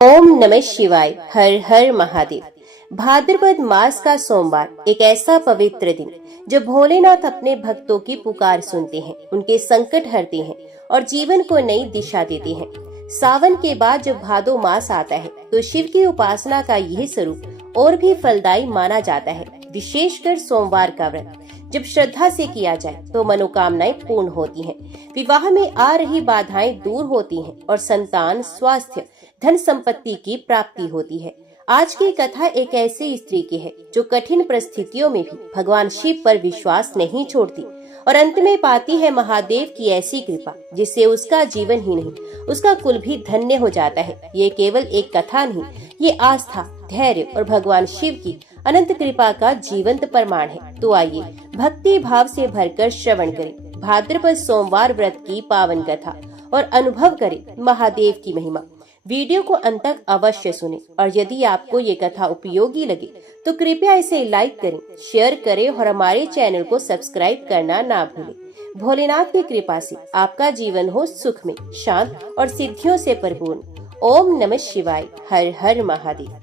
ओम नमः शिवाय। हर हर महादेव। भाद्रपद मास का सोमवार एक ऐसा पवित्र दिन जब भोलेनाथ अपने भक्तों की पुकार सुनते हैं, उनके संकट हरते हैं और जीवन को नई दिशा देते हैं। सावन के बाद जब भादो मास आता है तो शिव की उपासना का यह स्वरूप और भी फलदायी माना जाता है। विशेषकर सोमवार का व्रत जब श्रद्धा से किया जाए तो मनोकामनाएं पूर्ण होती हैं, विवाह में आ रही बाधाएं दूर होती हैं और संतान, स्वास्थ्य, धन संपत्ति की प्राप्ति होती है। आज की कथा एक ऐसी स्त्री की है जो कठिन परिस्थितियों में भी भगवान शिव पर विश्वास नहीं छोड़ती और अंत में पाती है महादेव की ऐसी कृपा जिससे उसका जीवन ही नहीं, उसका कुल भी धन्य हो जाता है। ये केवल एक कथा नहीं, ये आस्था, धैर्य और भगवान शिव की अनंत कृपा का जीवंत प्रमाण है। तो आइए भक्ति भाव से भरकर श्रवण करें भाद्रपद सोमवार व्रत की पावन कथा और अनुभव करें महादेव की महिमा। वीडियो को अंत तक अवश्य सुनें और यदि आपको ये कथा उपयोगी लगे तो कृपया इसे लाइक करें, शेयर करें और हमारे चैनल को सब्सक्राइब करना ना भूलें। भोलेनाथ की कृपा से आपका जीवन हो सुख में, शांत और सिद्धियों से परिपूर्ण। ओम नमः शिवाय। हर हर महादेव।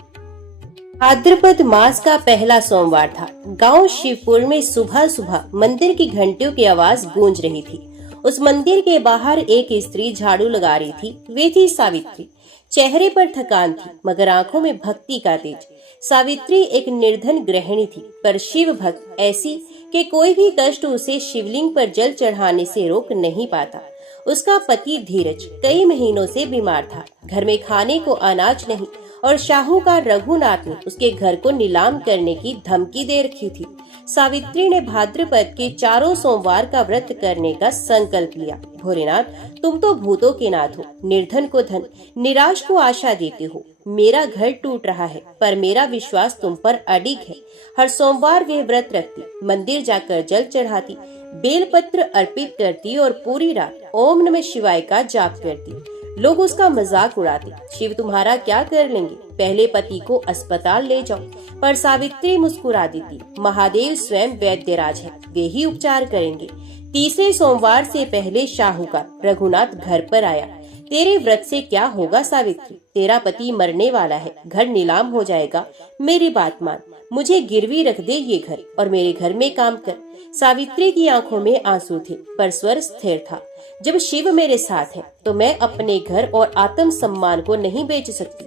भाद्रपद मास का पहला सोमवार था। गांव शिवपुर में सुबह सुबह मंदिर की घंटियों की आवाज गूंज रही थी। उस मंदिर के बाहर एक स्त्री झाड़ू लगा रही थी। वे थी सावित्री। चेहरे पर थकान थी मगर आंखों में भक्ति का तेज। सावित्री एक निर्धन गृहिणी थी पर शिव भक्त ऐसी कि कोई भी कष्ट उसे शिवलिंग पर जल चढ़ाने से रोक नहीं पाता। उसका पति धीरज कई महीनों से बीमार था। घर में खाने को अनाज नहीं और शाहूकार रघुनाथ ने उसके घर को नीलाम करने की धमकी दे रखी थी। सावित्री ने भाद्रपद के चारों सोमवार का व्रत करने का संकल्प लिया। भोलेनाथ, तुम तो भूतों के नाथ हो, निर्धन को धन, निराश को आशा देते हो। मेरा घर टूट रहा है पर मेरा विश्वास तुम पर अडिग है। हर सोमवार वे व्रत रखती, मंदिर जाकर जल चढ़ाती, बेलपत्र अर्पित करती और पूरी रात ओम नमः शिवाय का जाप करती। लोग उसका मजाक उड़ाते, शिव तुम्हारा क्या कर लेंगे, पहले पति को अस्पताल ले जाओ। पर सावित्री मुस्कुरा देती, महादेव स्वयं वैद्यराज है, वे ही उपचार करेंगे। तीसरे सोमवार से पहले शाहूकार रघुनाथ घर पर आया। तेरे व्रत से क्या होगा सावित्री, तेरा पति मरने वाला है, घर नीलाम हो जाएगा। मेरी बात मान, मुझे गिरवी रख दे ये घर और मेरे घर में काम कर। सावित्री की आंखों में आंसू थे पर स्वर स्थिर था। जब शिव मेरे साथ है तो मैं अपने घर और आत्म सम्मान को नहीं बेच सकती।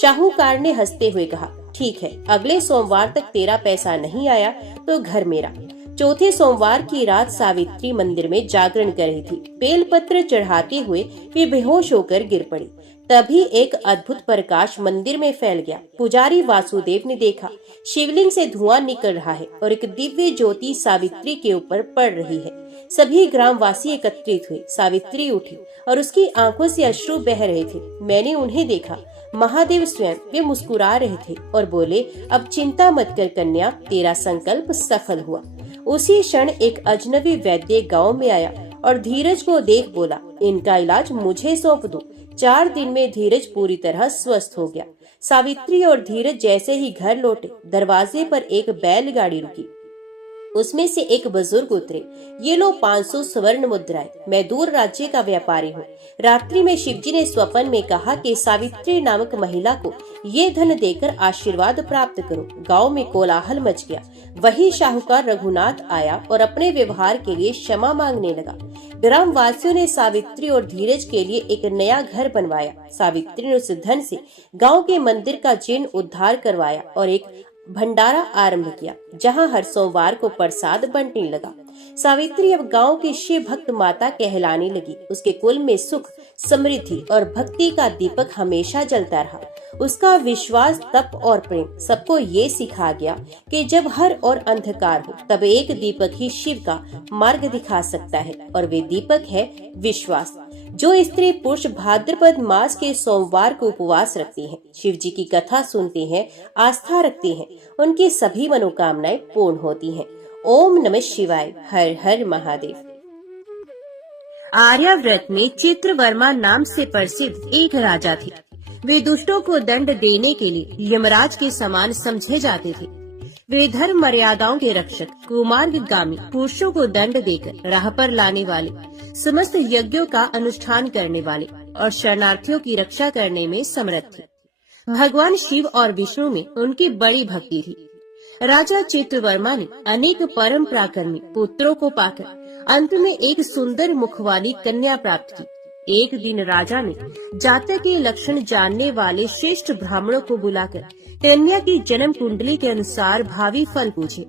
शाहूकार ने हंसते हुए कहा, ठीक है, अगले सोमवार तक तेरा पैसा नहीं आया तो घर मेरा। चौथे सोमवार की रात सावित्री मंदिर में जागरण कर रही थी। बेलपत्र चढ़ाते हुए वे बेहोश होकर गिर पड़ी। तभी एक अद्भुत प्रकाश मंदिर में फैल गया। पुजारी वासुदेव ने देखा, शिवलिंग से धुआं निकल रहा है और एक दिव्य ज्योति सावित्री के ऊपर पड़ रही है। सभी ग्रामवासी एकत्रित हुए। सावित्री उठी और उसकी आंखों से अश्रु बह रहे थे। मैंने उन्हें देखा, महादेव स्वयं। वे मुस्कुरा रहे थे और बोले, अब चिंता मत कर कन्या, तेरा संकल्प सफल हुआ। उसी क्षण एक अजनबी वैद्य गांव में आया और धीरज को देख बोला, इनका इलाज मुझे सौंप दो। 4 दिन में धीरज पूरी तरह स्वस्थ हो गया। सावित्री और धीरज जैसे ही घर लौटे, दरवाजे पर एक बैलगाड़ी रुकी। उसमें से एक बुजुर्ग उतरे, ये लो 500 स्वर्ण मुद्राएं, मैं दूर राज्य का व्यापारी हूँ। रात्रि में शिवजी ने स्वप्न में कहा कि सावित्री नामक महिला को ये धन देकर आशीर्वाद प्राप्त करो। गांव में कोलाहल मच गया। वही शाहूकार रघुनाथ आया और अपने व्यवहार के लिए क्षमा मांगने लगा। ग्राम वासियों ने सावित्री और धीरज के लिए एक नया घर बनवाया। सावित्री ने उस धन से गाँव के मंदिर का जीर्ण उद्धार करवाया और एक भंडारा आरंभ किया जहां हर सोमवार को प्रसाद बंटने लगा। सावित्री अब गांव की शिव भक्त माता कहलाने लगी। उसके कुल में सुख, समृद्धि और भक्ति का दीपक हमेशा जलता रहा। उसका विश्वास, तप और प्रेम सबको ये सिखा गया कि जब हर और अंधकार हो तब एक दीपक ही शिव का मार्ग दिखा सकता है और वे दीपक है विश्वास। जो स्त्री पुरुष भाद्रपद मास के सोमवार को उपवास रखते हैं, शिव जी की कथा सुनते हैं, आस्था रखते हैं, उनकी सभी मनोकामनाएं पूर्ण होती हैं। ओम नमः शिवाय। हर हर महादेव। आर्याव्रत में चित्रवर्मा नाम से प्रसिद्ध एक राजा थे। वे दुष्टों को दंड देने के लिए यमराज के समान समझे जाते थे। वे धर्म मर्यादाओं के रक्षक, कुमार्गामी पुरुषों को दंड देकर राह पर लाने वाले, समस्त यज्ञों का अनुष्ठान करने वाले और शरणार्थियों की रक्षा करने में समर्थ थे। भगवान शिव और विष्णु में उनकी बड़ी भक्ति थी। राजा चित्रवर्मा ने अनेक परम पराक्रमी पुत्रों को पाकर अंत में एक सुंदर मुख वाली कन्या प्राप्त की। एक दिन राजा ने जातक के लक्षण जानने वाले श्रेष्ठ ब्राह्मणों को बुलाकर कन्या की जन्म कुंडली के अनुसार भावी फल पूछे।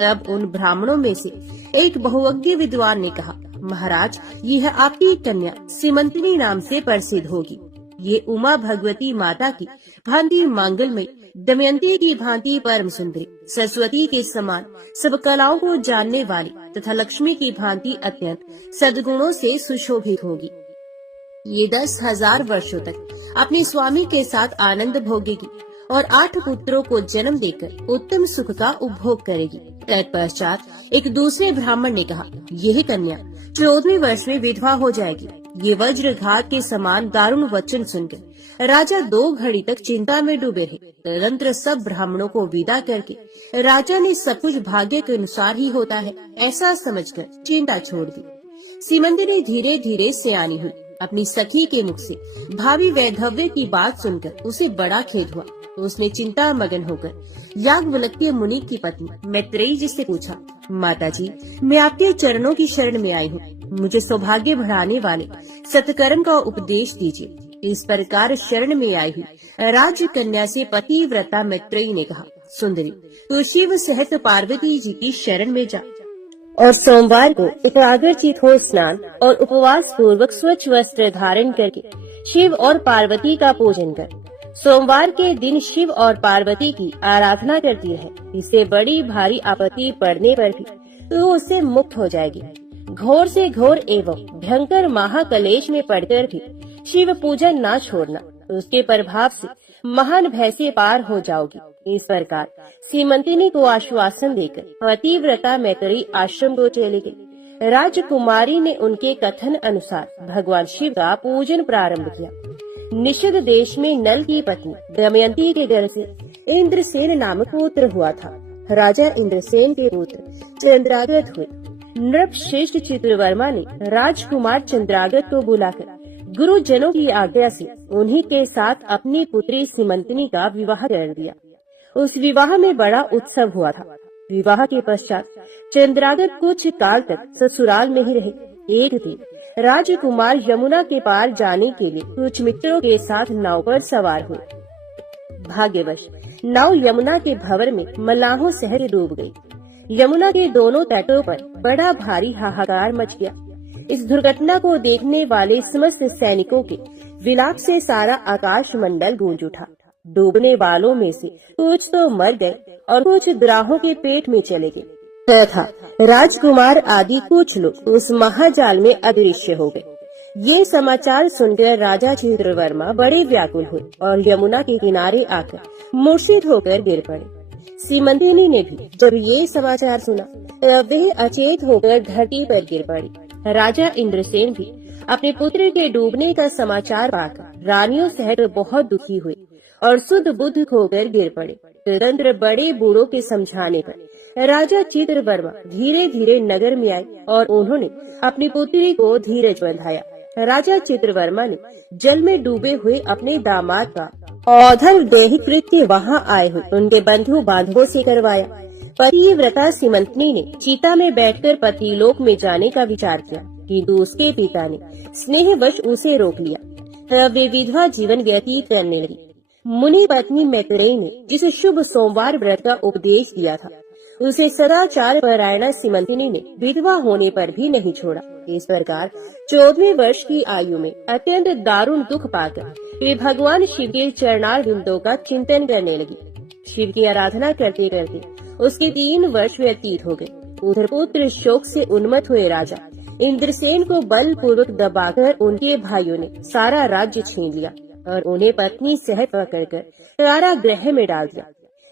तब उन ब्राह्मणों में से एक बहुज्ञ विद्वान ने कहा, महाराज, यह आपकी कन्या सीमंतिनी नाम से प्रसिद्ध होगी। ये उमा भगवती माता की भांति मंगलमयी, दमयंती की भांति परम सुंदरी, सरस्वती के समान सब कलाओं को जानने वाली तथा लक्ष्मी की भांति अत्यंत सद्गुणों से सुशोभित होगी। ये 10,000 वर्षों तक अपने स्वामी के साथ आनंद भोगेगी और 8 पुत्रों को जन्म देकर उत्तम सुख का उपभोग करेगी। तत्पश्चात एक दूसरे ब्राह्मण ने कहा, यह कन्या 14वें वर्ष में विधवा हो जाएगी। ये वज्रघात के समान दारुण वचन सुनकर राजा 2 घड़ी तक चिंता में डूबे रहे। तदनंतर सब ब्राह्मणों को विदा करके राजा ने सब कुछ भाग्य के अनुसार ही होता है ऐसा समझकर चिंता छोड़ दी। सीमंतिनी धीरे धीरे सयानी हुई। अपनी सखी के मुख से भावी वैधव्य की बात सुनकर उसे बड़ा खेद हुआ। तो उसने चिंता मगन होकर याज्ञवल्क्य मुनि की पत्नी मैत्रेयी जी से पूछा, माताजी, मैं आपके चरणों की शरण में आई हूँ, मुझे सौभाग्य बढ़ाने वाले सत्कर्म का उपदेश दीजिए। इस प्रकार शरण में आई हुई राजकन्या से पतिव्रता मैत्रेयी ने कहा, सुंदरी, तो शिव सहित पार्वती जी की शरण में जा और सोमवार को एकाग्रचित हो स्नान और उपवास पूर्वक स्वच्छ वस्त्र धारण करके शिव और पार्वती का पूजन कर। सोमवार के दिन शिव और पार्वती की आराधना करती रहे। इससे बड़ी भारी आपत्ति पड़ने पर भी तो उससे मुक्त हो जाएगी। घोर से घोर एवं भयंकर महाकलेश में पड़कर भी शिव पूजन न छोड़ना, उसके प्रभाव से महान भय से पार हो जाओगी। इस प्रकार सीमंतिनी को आश्वासन देकर पतिव्रता मैत्रेयी आश्रम को चली गई। राजकुमारी ने उनके कथन अनुसार भगवान शिव का पूजन प्रारंभ किया। निषद देश में नल की पत्नी दमयंती के घर से इंद्रसेन नामक पुत्र हुआ था। राजा इंद्रसेन के पुत्र चंद्रागत हुए। नृप श्रेष्ठ चित्रवर्मा ने राजकुमार चंद्रागत को बुलाकर गुरुजनों की आज्ञा से उन्हीं के साथ अपनी पुत्री सीमंतिनी का विवाह कर दिया। उस विवाह में बड़ा उत्सव हुआ था। विवाह के पश्चात चंद्रागत कुछ काल तक ससुराल में ही रहे। एक दिन राजकुमार यमुना के पार जाने के लिए कुछ मित्रों के साथ नाव पर सवार हुए। भाग्यवश नाव यमुना के भंवर में मल्लाहों सहित डूब गई। यमुना के दोनों तटों पर बड़ा भारी हाहाकार मच गया। इस दुर्घटना को देखने वाले समस्त सैनिकों के विलाप से सारा आकाश मंडल गूंज उठा। डूबने वालों में से कुछ तो मर गए और कुछ ग्राहों के पेट में चले गए तथा राजकुमार आदि कुछ लोग उस महाजाल में अदृश्य हो गए। ये समाचार सुनकर राजा चित्रवर्मा बड़े व्याकुल हुए और यमुना के किनारे आकर मूर्छित होकर गिर पड़े। सीमंतिनी ने भी जब ये समाचार सुना तब वह अचेत होकर धरती पर गिर पड़ी। राजा इंद्रसेन भी अपने पुत्र के डूबने का समाचार पाकर रानियों सहित बहुत दुखी हुए और शुद्ध बुद्ध खोकर गिर पड़े। तदंतर बड़े बूढ़ों के समझाने पर राजा चित्रवर्मा धीरे धीरे नगर में आए और उन्होंने अपनी पुत्री को धीरज बंधाया। राजा चित्रवर्मा ने जल में डूबे हुए अपने दामाद का औधल देह कृत्य वहाँ आए हुए उनके बंधु बांधवों से करवाया। पतिव्रता सीमंतिनी ने चिता में बैठकर पतिलोक में जाने का विचार किया, किंतु उसके पिता ने स्नेहवश उसे रोक लिया। तब वे विधवा जीवन व्यतीत करने लगी। मुनि पत्नी मैत्रेयी ने जिस शुभ सोमवार व्रत का उपदेश दिया था उसे सदाचार परायणा सीमंतिनी ने विधवा होने पर भी नहीं छोड़ा। इस प्रकार 14वें वर्ष की आयु में अत्यंत दारुण दुख पाकर वे भगवान शिव के चरणार बिंदों का चिंतन करने लगी। शिव की आराधना करते करते उसके 3 वर्ष व्यतीत हो गए। उधर पुत्र शोक से उन्मत्त हुए राजा इंद्रसेन को बलपूर्वक दबाकर उनके भाइयों ने सारा राज्य छीन लिया और उन्हें पत्नी सहित पकड़कर कारागृह में डाल दिया।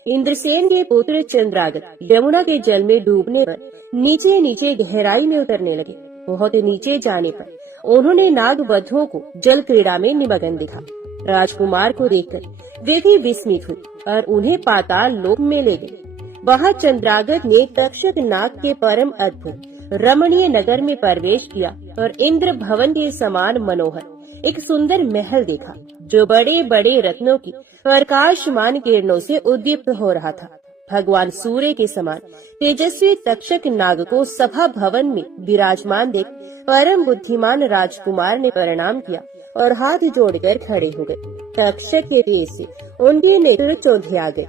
इंद्रसेन के पुत्र चंद्रागत यमुना के जल में डूबने पर नीचे नीचे गहराई में उतरने लगे। बहुत नीचे जाने पर उन्होंने नागवधों को जल क्रीड़ा में निमग्न देखा। राजकुमार को देखकर वे भी विस्मित हुए और उन्हें पाताल लोक में ले गए। वहाँ चंद्रागत ने तक्षक नाग के परम अद्भुत रमणीय नगर में प्रवेश किया और इंद्र भवन के समान मनोहर एक सुंदर महल देखा जो बड़े बड़े रत्नों की प्रकाशमान किरणों से उद्दीप्त हो रहा था। भगवान सूर्य के समान तेजस्वी तक्षक नाग को सभा भवन में विराजमान देख परम बुद्धिमान राजकुमार ने प्रणाम किया और हाथ जोड़कर खड़े हो गए। तक्षक के तेज से उनके नेत्र चौंधे आ गए।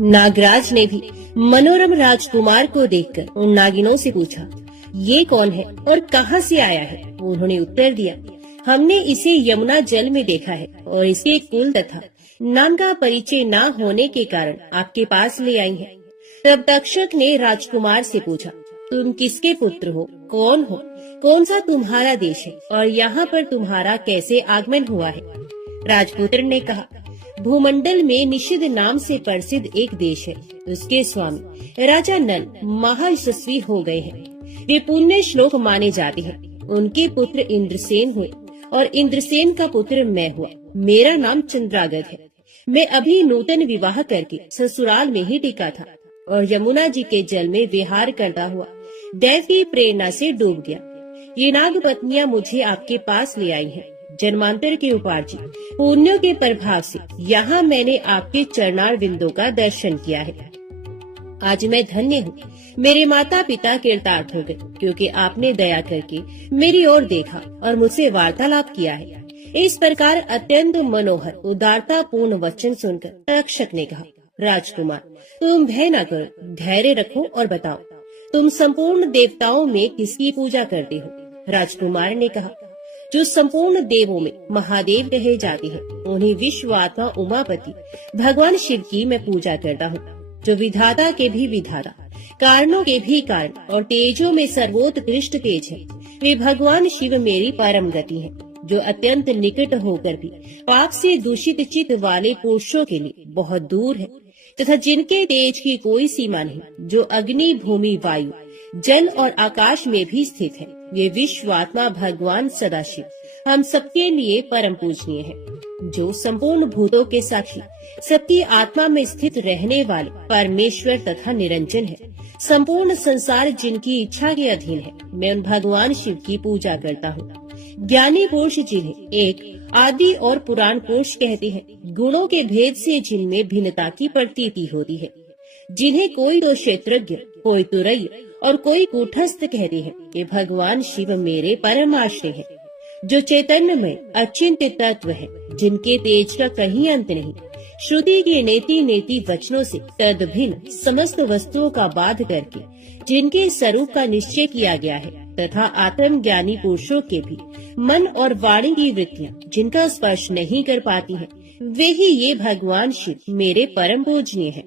नागराज ने भी मनोरम राजकुमार को देखकर उन नागिनों से पूछा, ये कौन है और कहाँ से आया है? उन्होंने उत्तर दिया, हमने इसे यमुना जल में देखा है और इसके कुल तथा नाम का परिचय न होने के कारण आपके पास ले आई हैं। तब तक्षक ने राजकुमार से पूछा, तुम किसके पुत्र हो, कौन हो, कौन सा तुम्हारा देश है और यहाँ पर तुम्हारा कैसे आगमन हुआ है? राजपुत्र ने कहा, भूमंडल में निषिद्ध नाम से प्रसिद्ध एक देश है। उसके स्वामी राजा नल महायशस्वी हो गए हैं। वे पुण्य श्लोक माने जाते हैं। उनके पुत्र इंद्रसेन हुए और इंद्रसेन का पुत्र मैं हुआ। मेरा नाम चंद्रागत है। मैं अभी नूतन विवाह करके ससुराल में ही टिका था और यमुना जी के जल में विहार करता हुआ दैव की प्रेरणा से डूब गया। ये नाग पत्नियां मुझे आपके पास ले आई हैं। जन्मांतर के उपार्जित पुण्यों के प्रभाव से यहाँ मैंने आपके चरणार बिंदु का दर्शन किया है। आज मैं धन्य हूँ। मेरे माता पिता कृतार्थ हो गए क्योंकि आपने दया करके मेरी ओर देखा और मुझसे वार्तालाप किया है। इस प्रकार अत्यंत मनोहर उदारता पूर्ण वचन सुनकर तक्षक ने कहा, राजकुमार तुम भय न करो, धैर्य रखो और बताओ तुम संपूर्ण देवताओं में किसकी पूजा करते हो? राजकुमार ने कहा, जो संपूर्ण देवों में महादेव कहे जाते हैं उन्हें विश्वात्मा उमापति भगवान शिव की मैं पूजा करता हूँ, जो विधाता के भी विधाता, कारणों के भी कारण और तेजों में सर्वोत्कृष्ट तेज है। वे भगवान शिव मेरी परम गति है, जो अत्यंत निकट होकर भी पाप से दूषित चित्त वाले पुरुषों के लिए बहुत दूर है तथा जिनके तेज की कोई सीमा नहीं, जो अग्नि, भूमि, वायु, जल और आकाश में भी स्थित है। वे विश्वात्मा भगवान सदाशिव हम सबके लिए परम पूजनीय है, जो संपूर्ण भूतों के साक्षी, सबकी आत्मा में स्थित रहने वाले परमेश्वर तथा निरंजन है। संपूर्ण संसार जिनकी इच्छा के अधीन है, मैं उन भगवान शिव की पूजा करता हूँ। ज्ञानी पुरुष जिन्हें एक आदि और पुराण पुरुष कहते हैं, गुणों के भेद से जिनमें भिन्नता की प्रतीति होती है, जिन्हें कोई तो क्षेत्रज्ञ, कोई तुरैय और कोई कूटस्थ कहते हैं, ये भगवान शिव मेरे परम आश्रय है, जो चैतन्य में अचिंत्य तत्व है, जिनके तेज का कहीं अंत नहीं। श्रुति के नेति नेति वचनों से तद भिन्न समस्त वस्तुओं का बाध करके जिनके स्वरूप का निश्चय किया गया है तथा आत्म ज्ञानी पुरुषों के भी मन और वाणी की वृत्तियाँ जिनका स्पर्श नहीं कर पाती हैं, वे ही ये भगवान शिव मेरे परम पूजनीय है।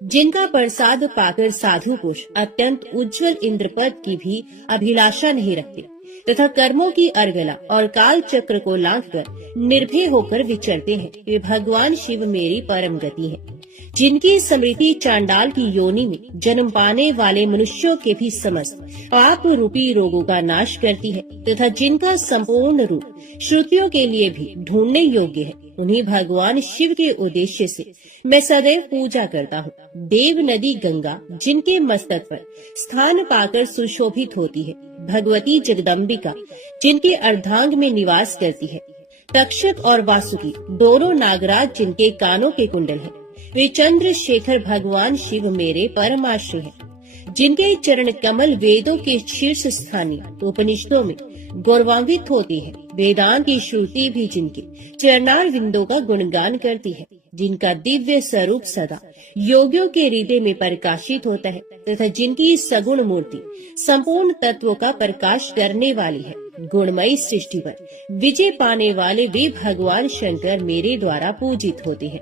जिनका प्रसाद पाकर साधु पुरुष अत्यंत उज्जवल इंद्रपद की भी अभिलाषा नहीं रखते तथा कर्मों की अर्गला और काल चक्र को लांघकर निर्भय होकर विचरते हैं, वे भगवान शिव मेरी परम गति है। जिनकी स्मृति चांडाल की योनि में जन्म पाने वाले मनुष्यों के भी समस्त पाप रूपी रोगों का नाश करती है तथा जिनका संपूर्ण रूप श्रुतियों के लिए भी ढूंढने योग्य है, उन्हीं भगवान शिव के उद्देश्य से मैं सदैव पूजा करता हूँ। देव नदी गंगा जिनके मस्तक पर स्थान पाकर सुशोभित होती है, भगवती जगदम्बिका जिनके अर्धांग में निवास करती है, तक्षक और वासुकी दोनों नागराज जिनके कानों के कुंडल हैं, वे चंद्रशेखर भगवान शिव मेरे परमाश्रय हैं। जिनके चरण कमल वेदों के शीर्ष स्थानीय उपनिषदों में गौरवान्वित होती है, वेदांत की श्रुति भी जिनके चरणार बिंदों का गुणगान करती है, जिनका दिव्य स्वरूप सदा योगियों के हृदय में प्रकाशित होता है तथा जिनकी सगुण मूर्ति संपूर्ण तत्वों का प्रकाश करने वाली है, गुणमयी सृष्टि पर विजय पाने वाले वे भगवान शंकर मेरे द्वारा पूजित होते हैं।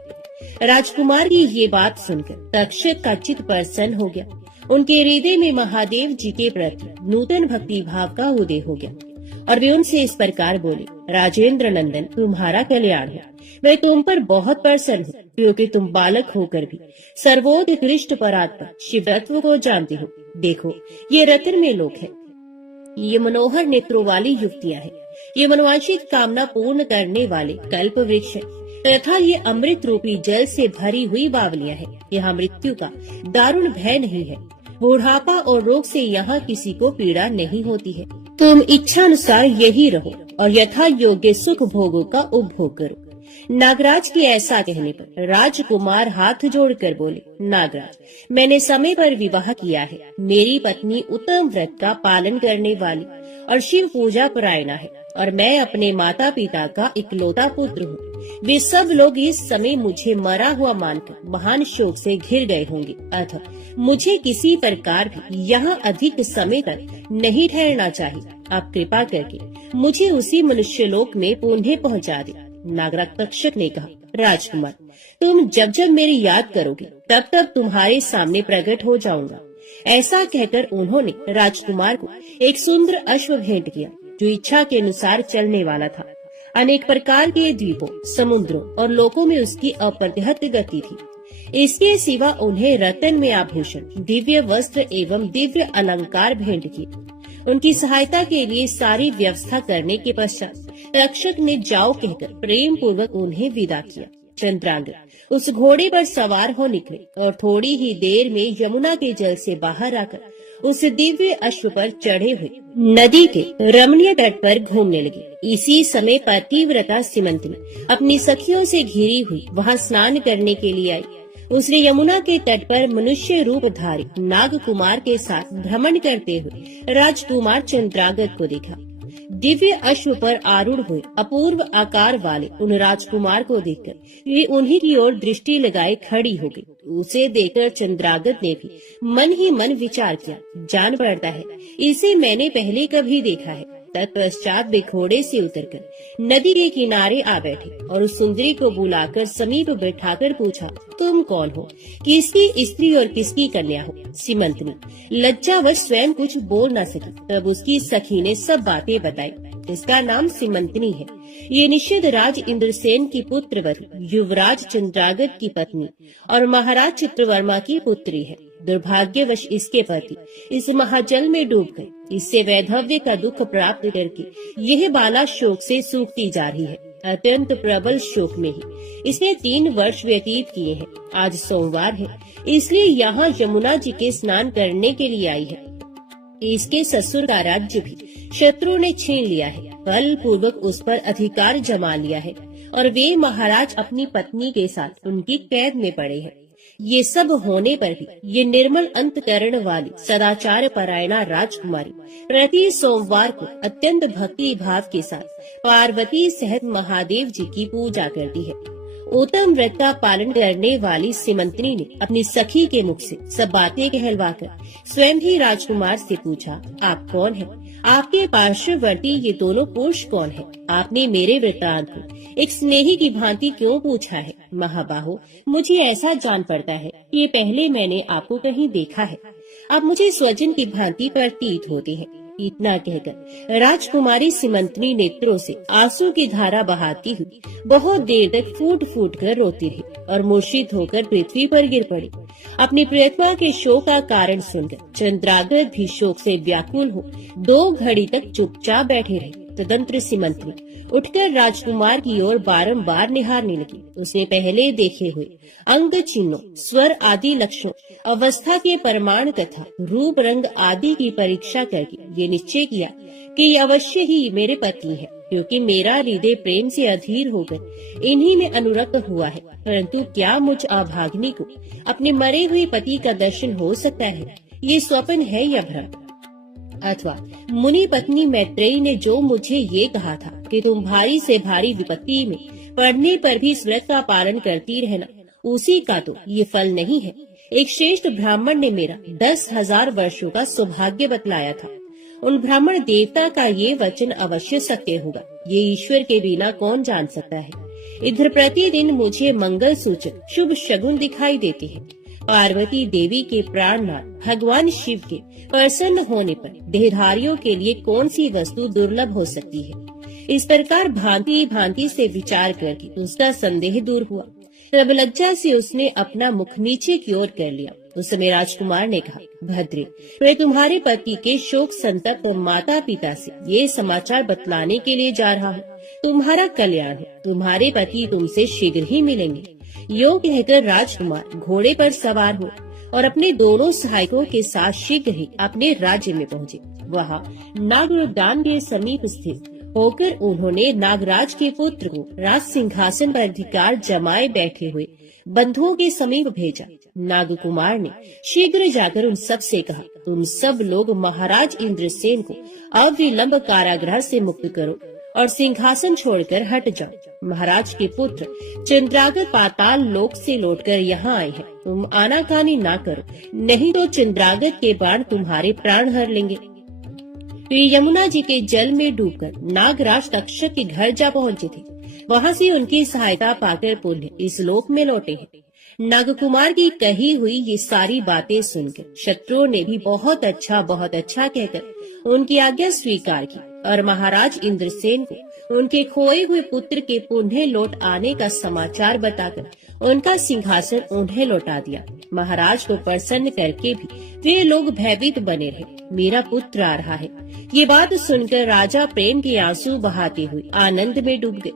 राजकुमार की ये बात सुनकर तक्षक का चित्त प्रसन्न हो गया। उनके हृदय में महादेव जी के प्रति नूतन भक्ति भाव का उदय हो गया और वे उनसे इस प्रकार बोले, राजेंद्र नंदन, तुम्हारा कल्याण हो। मैं तुम पर बहुत प्रसन्न हूँ क्योंकि तुम बालक होकर भी सर्वोत्कृष्ट परात्पर शिव तत्व को जानते हो। देखो, ये रत्न में लोक है, ये मनोहर नेत्रों वाली युक्तियाँ हैं, ये मनोवांछित कामना पूर्ण करने वाले कल्प वृक्ष है तथा ये अमृत रूपी जल से भरी हुई बावलियाँ हैं। यहाँ मृत्यु का दारुण भय नहीं है, बुढ़ापा और रोग से यहाँ किसी को पीड़ा नहीं होती है। तुम इच्छा अनुसार यही रहो, और यथा योग्य सुख भोगों का उपभोग करो। नागराज के ऐसा कहने पर राजकुमार हाथ जोड़कर बोले, नागराज, मैंने समय पर विवाह किया है। मेरी पत्नी उत्तम व्रत का पालन करने वाली और शिव पूजा परायणा है और मैं अपने माता पिता का इकलौता पुत्र हूँ। वे सब लोग इस समय मुझे मरा हुआ मानकर महान शोक से घिर गए होंगे, अतः मुझे किसी प्रकार भी यहाँ अधिक समय तक नहीं ठहरना चाहिए। आप कृपा करके मुझे उसी मनुष्यलोक में पुनः पहुँचा दे। नागराज तक्षक ने कहा, राजकुमार, तुम जब जब मेरी याद करोगे तब तब तुम्हारे सामने प्रकट हो जाऊंगा। ऐसा कहकर उन्होंने राजकुमार को एक सुंदर अश्व भेंट किया, जो इच्छा के अनुसार चलने वाला था। अनेक प्रकार के द्वीपों, समुद्रों और लोकों में उसकी अप्रतिहत गति थी। इसके सिवा उन्हें रत्न में आभूषण, दिव्य वस्त्र एवं दिव्य अलंकार भेंट किए। उनकी सहायता के लिए सारी व्यवस्था करने के पश्चात रक्षक ने जाओ कहकर प्रेम पूर्वक उन्हें विदा किया। चंद्रांगद उस घोड़े पर सवार हो निकले और थोड़ी ही देर में यमुना के जल से बाहर आकर उस दिव्य अश्व पर चढ़े हुए नदी के रमणीय तट पर घूमने लगे। इसी समय पतिव्रता सिमंतनी अपनी सखियों से घिरी हुई वहाँ स्नान करने के लिए आई। उसने यमुना के तट पर मनुष्य रूप धारी नाग कुमार के साथ भ्रमण करते हुए राजकुमार चंद्रांगद को देखा। दिव्य अश्व पर आरूढ़ हुए अपूर्व आकार वाले उन राजकुमार को देखकर वे उन्हीं की ओर दृष्टि लगाए खड़ी हो गई। उसे देखकर चंद्रांगद ने भी मन ही मन विचार किया, जान पड़ता है इसे मैंने पहले कभी देखा है। तत्पश्चात वे घोड़े से उतरकर नदी के किनारे आ बैठे और उस सुंदरी को बुलाकर समीप बैठाकर पूछा, तुम कौन हो, किसकी स्त्री और किसकी कन्या हो? सिमंतनी लज्जावश स्वयं कुछ बोल न सकी। तब उसकी सखी ने सब बातें बताई। इसका नाम सिमंतनी है। ये निषद राज इंद्रसेन की पुत्रवधू, युवराज चंद्रांगद की पत्नी और महाराज चित्रवर्मा की पुत्री है। दुर्भाग्यवश इसके पति इस महाजल में डूब गए। इससे वैधव्य का दुख प्राप्त करके यह बाला शोक से सूखती जा रही है। अत्यंत प्रबल शोक में ही इसने 3 वर्ष व्यतीत किए हैं। आज सोमवार है, इसलिए यहाँ यमुना जी के स्नान करने के लिए आई है। इसके ससुर का राज्य भी शत्रु ने छीन लिया है, बल पूर्वक उस पर अधिकार जमा लिया है और वे महाराज अपनी पत्नी के साथ उनकी कैद में पड़े हैं। ये सब होने पर भी ये निर्मल अंतकरण वाली सदाचार परायणा राजकुमारी प्रति सोमवार को अत्यंत भक्ति भाव के साथ पार्वती सहित महादेव जी की पूजा करती है। उत्तम व्रत का पालन करने वाली सिमंतनी ने अपनी सखी के मुख से सब बातें कहलवाकर स्वयं ही राजकुमार से पूछा, आप कौन हैं? आपके पार्श्ववर्ती ये दोनों पुरुष कौन हैं? आपने मेरे वृत्तांत को एक स्नेही की भांति क्यों पूछा है? महाबाहो, मुझे ऐसा जान पड़ता है कि पहले मैंने आपको कहीं देखा है। आप मुझे स्वजन की भांति प्रतीत होते हैं। इतना कहकर राजकुमारी सिमंतनी नेत्रों से आंसू की धारा बहाती हुई बहुत देर तक फूट फूट कर रोती रही और मूर्छित होकर पृथ्वी पर गिर पड़ी। अपनी प्रियतमा के शोक का कारण सुनकर चंद्रांगद भी शोक से व्याकुल हो 2 घड़ी तक चुपचाप बैठे रहे। तदंतर सिमंतनी उठकर राजकुमार की ओर बारंबार निहारने लगी। उसने पहले देखे हुए अंग चिन्हों, स्वर आदि लक्षणों, अवस्था के प्रमाण तथा रूप रंग आदि की परीक्षा करके ये निश्चय किया कि ये अवश्य ही मेरे पति है, क्योंकि मेरा हृदय प्रेम से अधीर होकर इन्हीं में अनुरक्त हुआ है। परंतु क्या मुझ अभागिनी को अपने मरे हुए पति का दर्शन हो सकता है? ये स्वप्न है या भ्रम? अथवा मुनि पत्नी मैत्रेयी ने जो मुझे ये कहा था कि तुम भारी से भारी विपत्ति में पड़ने पर भी इस व्रत का पालन करती रहना, उसी का तो ये फल नहीं है। एक श्रेष्ठ ब्राह्मण ने मेरा 10,000 वर्षों का सौभाग्य बतलाया था। उन ब्राह्मण देवता का ये वचन अवश्य सत्य होगा, ये ईश्वर के बिना कौन जान सकता है। इधर प्रतिदिन मुझे मंगल सूचक शुभ शगुन दिखाई देते हैं। पार्वती देवी के प्राणनाथ भगवान शिव के प्रसन्न होने पर देहधारियों के लिए कौन सी वस्तु दुर्लभ हो सकती है? इस प्रकार भांति भांति से विचार करके उसका संदेह दूर हुआ। तब लज्जा से उसने अपना मुख नीचे की ओर कर लिया। उस समय राजकुमार ने कहा, भद्रे, मैं तुम्हारे पति के शोक संतप्त माता पिता से ये समाचार बतलाने के लिए जा रहा हूँ। तुम्हारा कल्याण हो, तुम्हारे पति तुमसे शीघ्र ही मिलेंगे। यो कहकर राजकुमार घोड़े पर सवार हो और अपने दोनों सहायकों के साथ शीघ्र ही अपने राज्य में पहुँचे। वहाँ नागोद्यान के समीप स्थित होकर उन्होंने नागराज के पुत्र को राज सिंहासन पर अधिकार जमाए बैठे हुए बंधुओं के समीप भेजा। नागकुमार ने शीघ्र जाकर उन सब से कहा, तुम सब लोग महाराज इंद्रसेन को अविलंब कारागृह से मुक्त करो और सिंहासन छोड़कर हट जाओ। महाराज के पुत्र चंद्रागत पाताल लोक से लौटकर यहाँ आए हैं। तुम आनाकानी ना करो, नहीं तो चंद्रागत के बाण तुम्हारे प्राण हर लेंगे। वे यमुना जी के जल में डूबकर नागराज तक्षक के घर जा पहुँचे थे। वहाँ से उनकी सहायता पाकर पुण्य इस लोक में लौटे हैं। नागकुमार की कही हुई ये सारी बातें सुनकर शत्रुओं ने भी बहुत अच्छा कहकर उनकी आज्ञा स्वीकार की और महाराज इंद्रसेन को उनके खोए हुए पुत्र के पुनः लौट आने का समाचार बताकर उनका सिंहासन उन्हें लौटा दिया। महाराज को प्रसन्न करके भी वे लोग भयभीत बने रहे। मेरा पुत्र आ रहा है, ये बात सुनकर राजा प्रेम के आंसू बहाते हुए आनंद में डूब गए।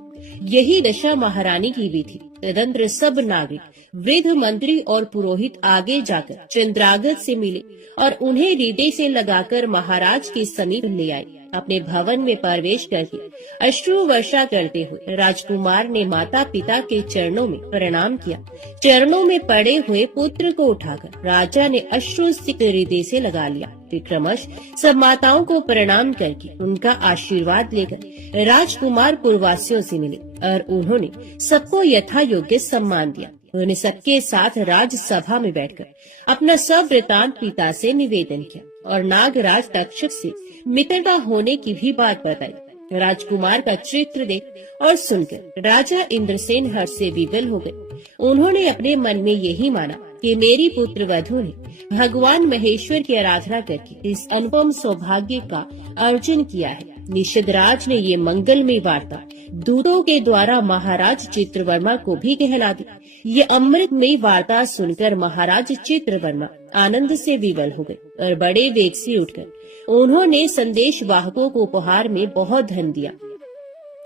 यही दशा महारानी की भी थी। तदंतर सब नागरिक, वृद्ध, मंत्री और पुरोहित आगे जाकर चंद्रागत से मिले और उन्हें हृदय से लगाकर महाराज के समीप ले आए। अपने भवन में प्रवेश करके अश्रु वर्षा करते हुए राजकुमार ने माता पिता के चरणों में प्रणाम किया। चरणों में पड़े हुए पुत्र को उठाकर राजा ने अश्रु सिक्त हृदय से लगा लिया। विक्रमश सब माताओं को प्रणाम करके उनका आशीर्वाद लेकर राजकुमार पुरवासियों से मिले और उन्होंने सबको यथा योग्य सम्मान दिया। उन्होंने सबके साथ राजसभा में बैठकर अपना सब वृतांत पिता से निवेदन किया और नागराज तक्षक से मित्रता होने की भी बात बताई। राजकुमार का चित्र देख और सुनकर राजा इंद्रसेन हर्ष से विवल हो गए। उन्होंने अपने मन में यही माना कि मेरी पुत्र वधू ने भगवान महेश्वर की आराधना करके इस अनुपम सौभाग्य का अर्जन किया है। निषदराज ने ये मंगलमय वार्ता दूतों के द्वारा महाराज चित्रवर्मा को भी कहला दी। ये अमृतमय वार्ता सुनकर महाराज चित्रवर्मा आनंद से विवल हो गए और बड़े वेग से उठकर उन्होंने संदेश वाहकों को उपहार में बहुत धन दिया।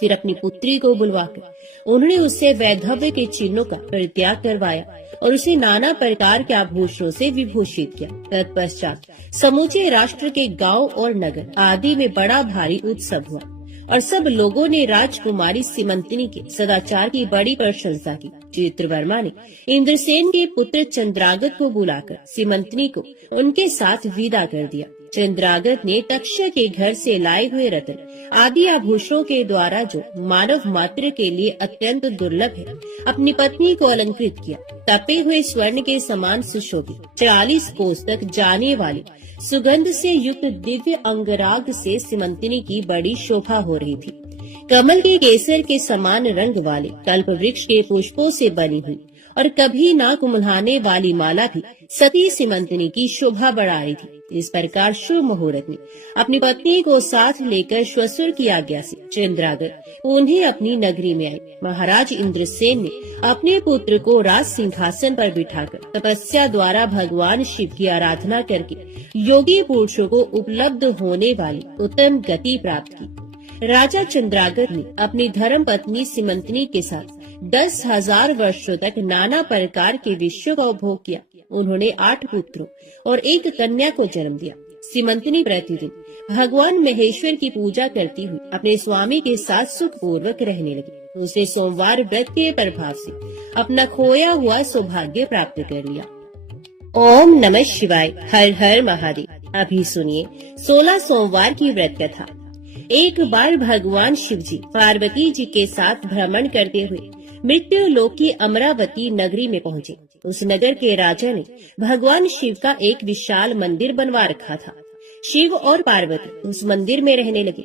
फिर अपनी पुत्री को बुलवाकर उन्होंने उससे वैधव्य के चिन्हों का परित्याग करवाया और उसे नाना प्रकार के आभूषणों से विभूषित किया। तत्पश्चात समूचे राष्ट्र के गांव और नगर आदि में बड़ा भारी उत्सव हुआ और सब लोगों ने राजकुमारी सीमंतिनी के सदाचार की बड़ी प्रशंसा की। चित्रवर्मा ने इंद्रसेन के पुत्र चंद्रागत को बुलाकर सीमंतिनी को उनके साथ विदा कर दिया। चंद्रागत ने तक्षक के घर से लाए हुए रत्न आदि आभूषणों के द्वारा जो मानव मात्र के लिए अत्यंत दुर्लभ है, अपनी पत्नी को अलंकृत किया। तपे हुए स्वर्ण के समान सुशोभित 40 कोस तक जाने वाली सुगंध से युक्त दिव्य अंगराग से सीमंतिनी की बड़ी शोभा हो रही थी। कमल के केसर के समान रंग वाले कल्प वृक्ष के पुष्पों से बनी हुई और कभी ना कुम्हलाने वाली माला भी सती सीमंतिनी की शोभा बढ़ा रही थी। इस प्रकार शुभ मुहूर्त में अपनी पत्नी को साथ लेकर श्वशुर की आज्ञा से चंद्रागत उन्हें अपनी नगरी में आए। महाराज इंद्रसेन ने अपने पुत्र को राज सिंहासन पर बिठाकर तपस्या द्वारा भगवान शिव की आराधना करके योगी पुरुषों को उपलब्ध होने वाली उत्तम गति प्राप्त की। राजा चंद्रागत ने अपनी धर्म पत्नी सीमंतिनी के साथ 10,000 वर्षों तक नाना प्रकार के विषयों का उपभोग किया। उन्होंने 8 पुत्रों और 1 कन्या को जन्म दिया। सीमंतिनी प्रतिदिन भगवान महेश्वर की पूजा करती हुई अपने स्वामी के साथ सुख पूर्वक रहने लगी। उसने सोमवार व्रत के प्रभाव से अपना खोया हुआ सौभाग्य प्राप्त कर लिया। ओम नमः शिवाय। हर हर महादेव। अभी सुनिए 16 सोमवार की व्रत कथा। एक बार भगवान शिव जी पार्वती जी के साथ भ्रमण करते हुए मृत्यु लोक की अमरावती नगरी में पहुँचे। उस नगर के राजा ने भगवान शिव का एक विशाल मंदिर बनवा रखा था। शिव और पार्वती उस मंदिर में रहने लगे।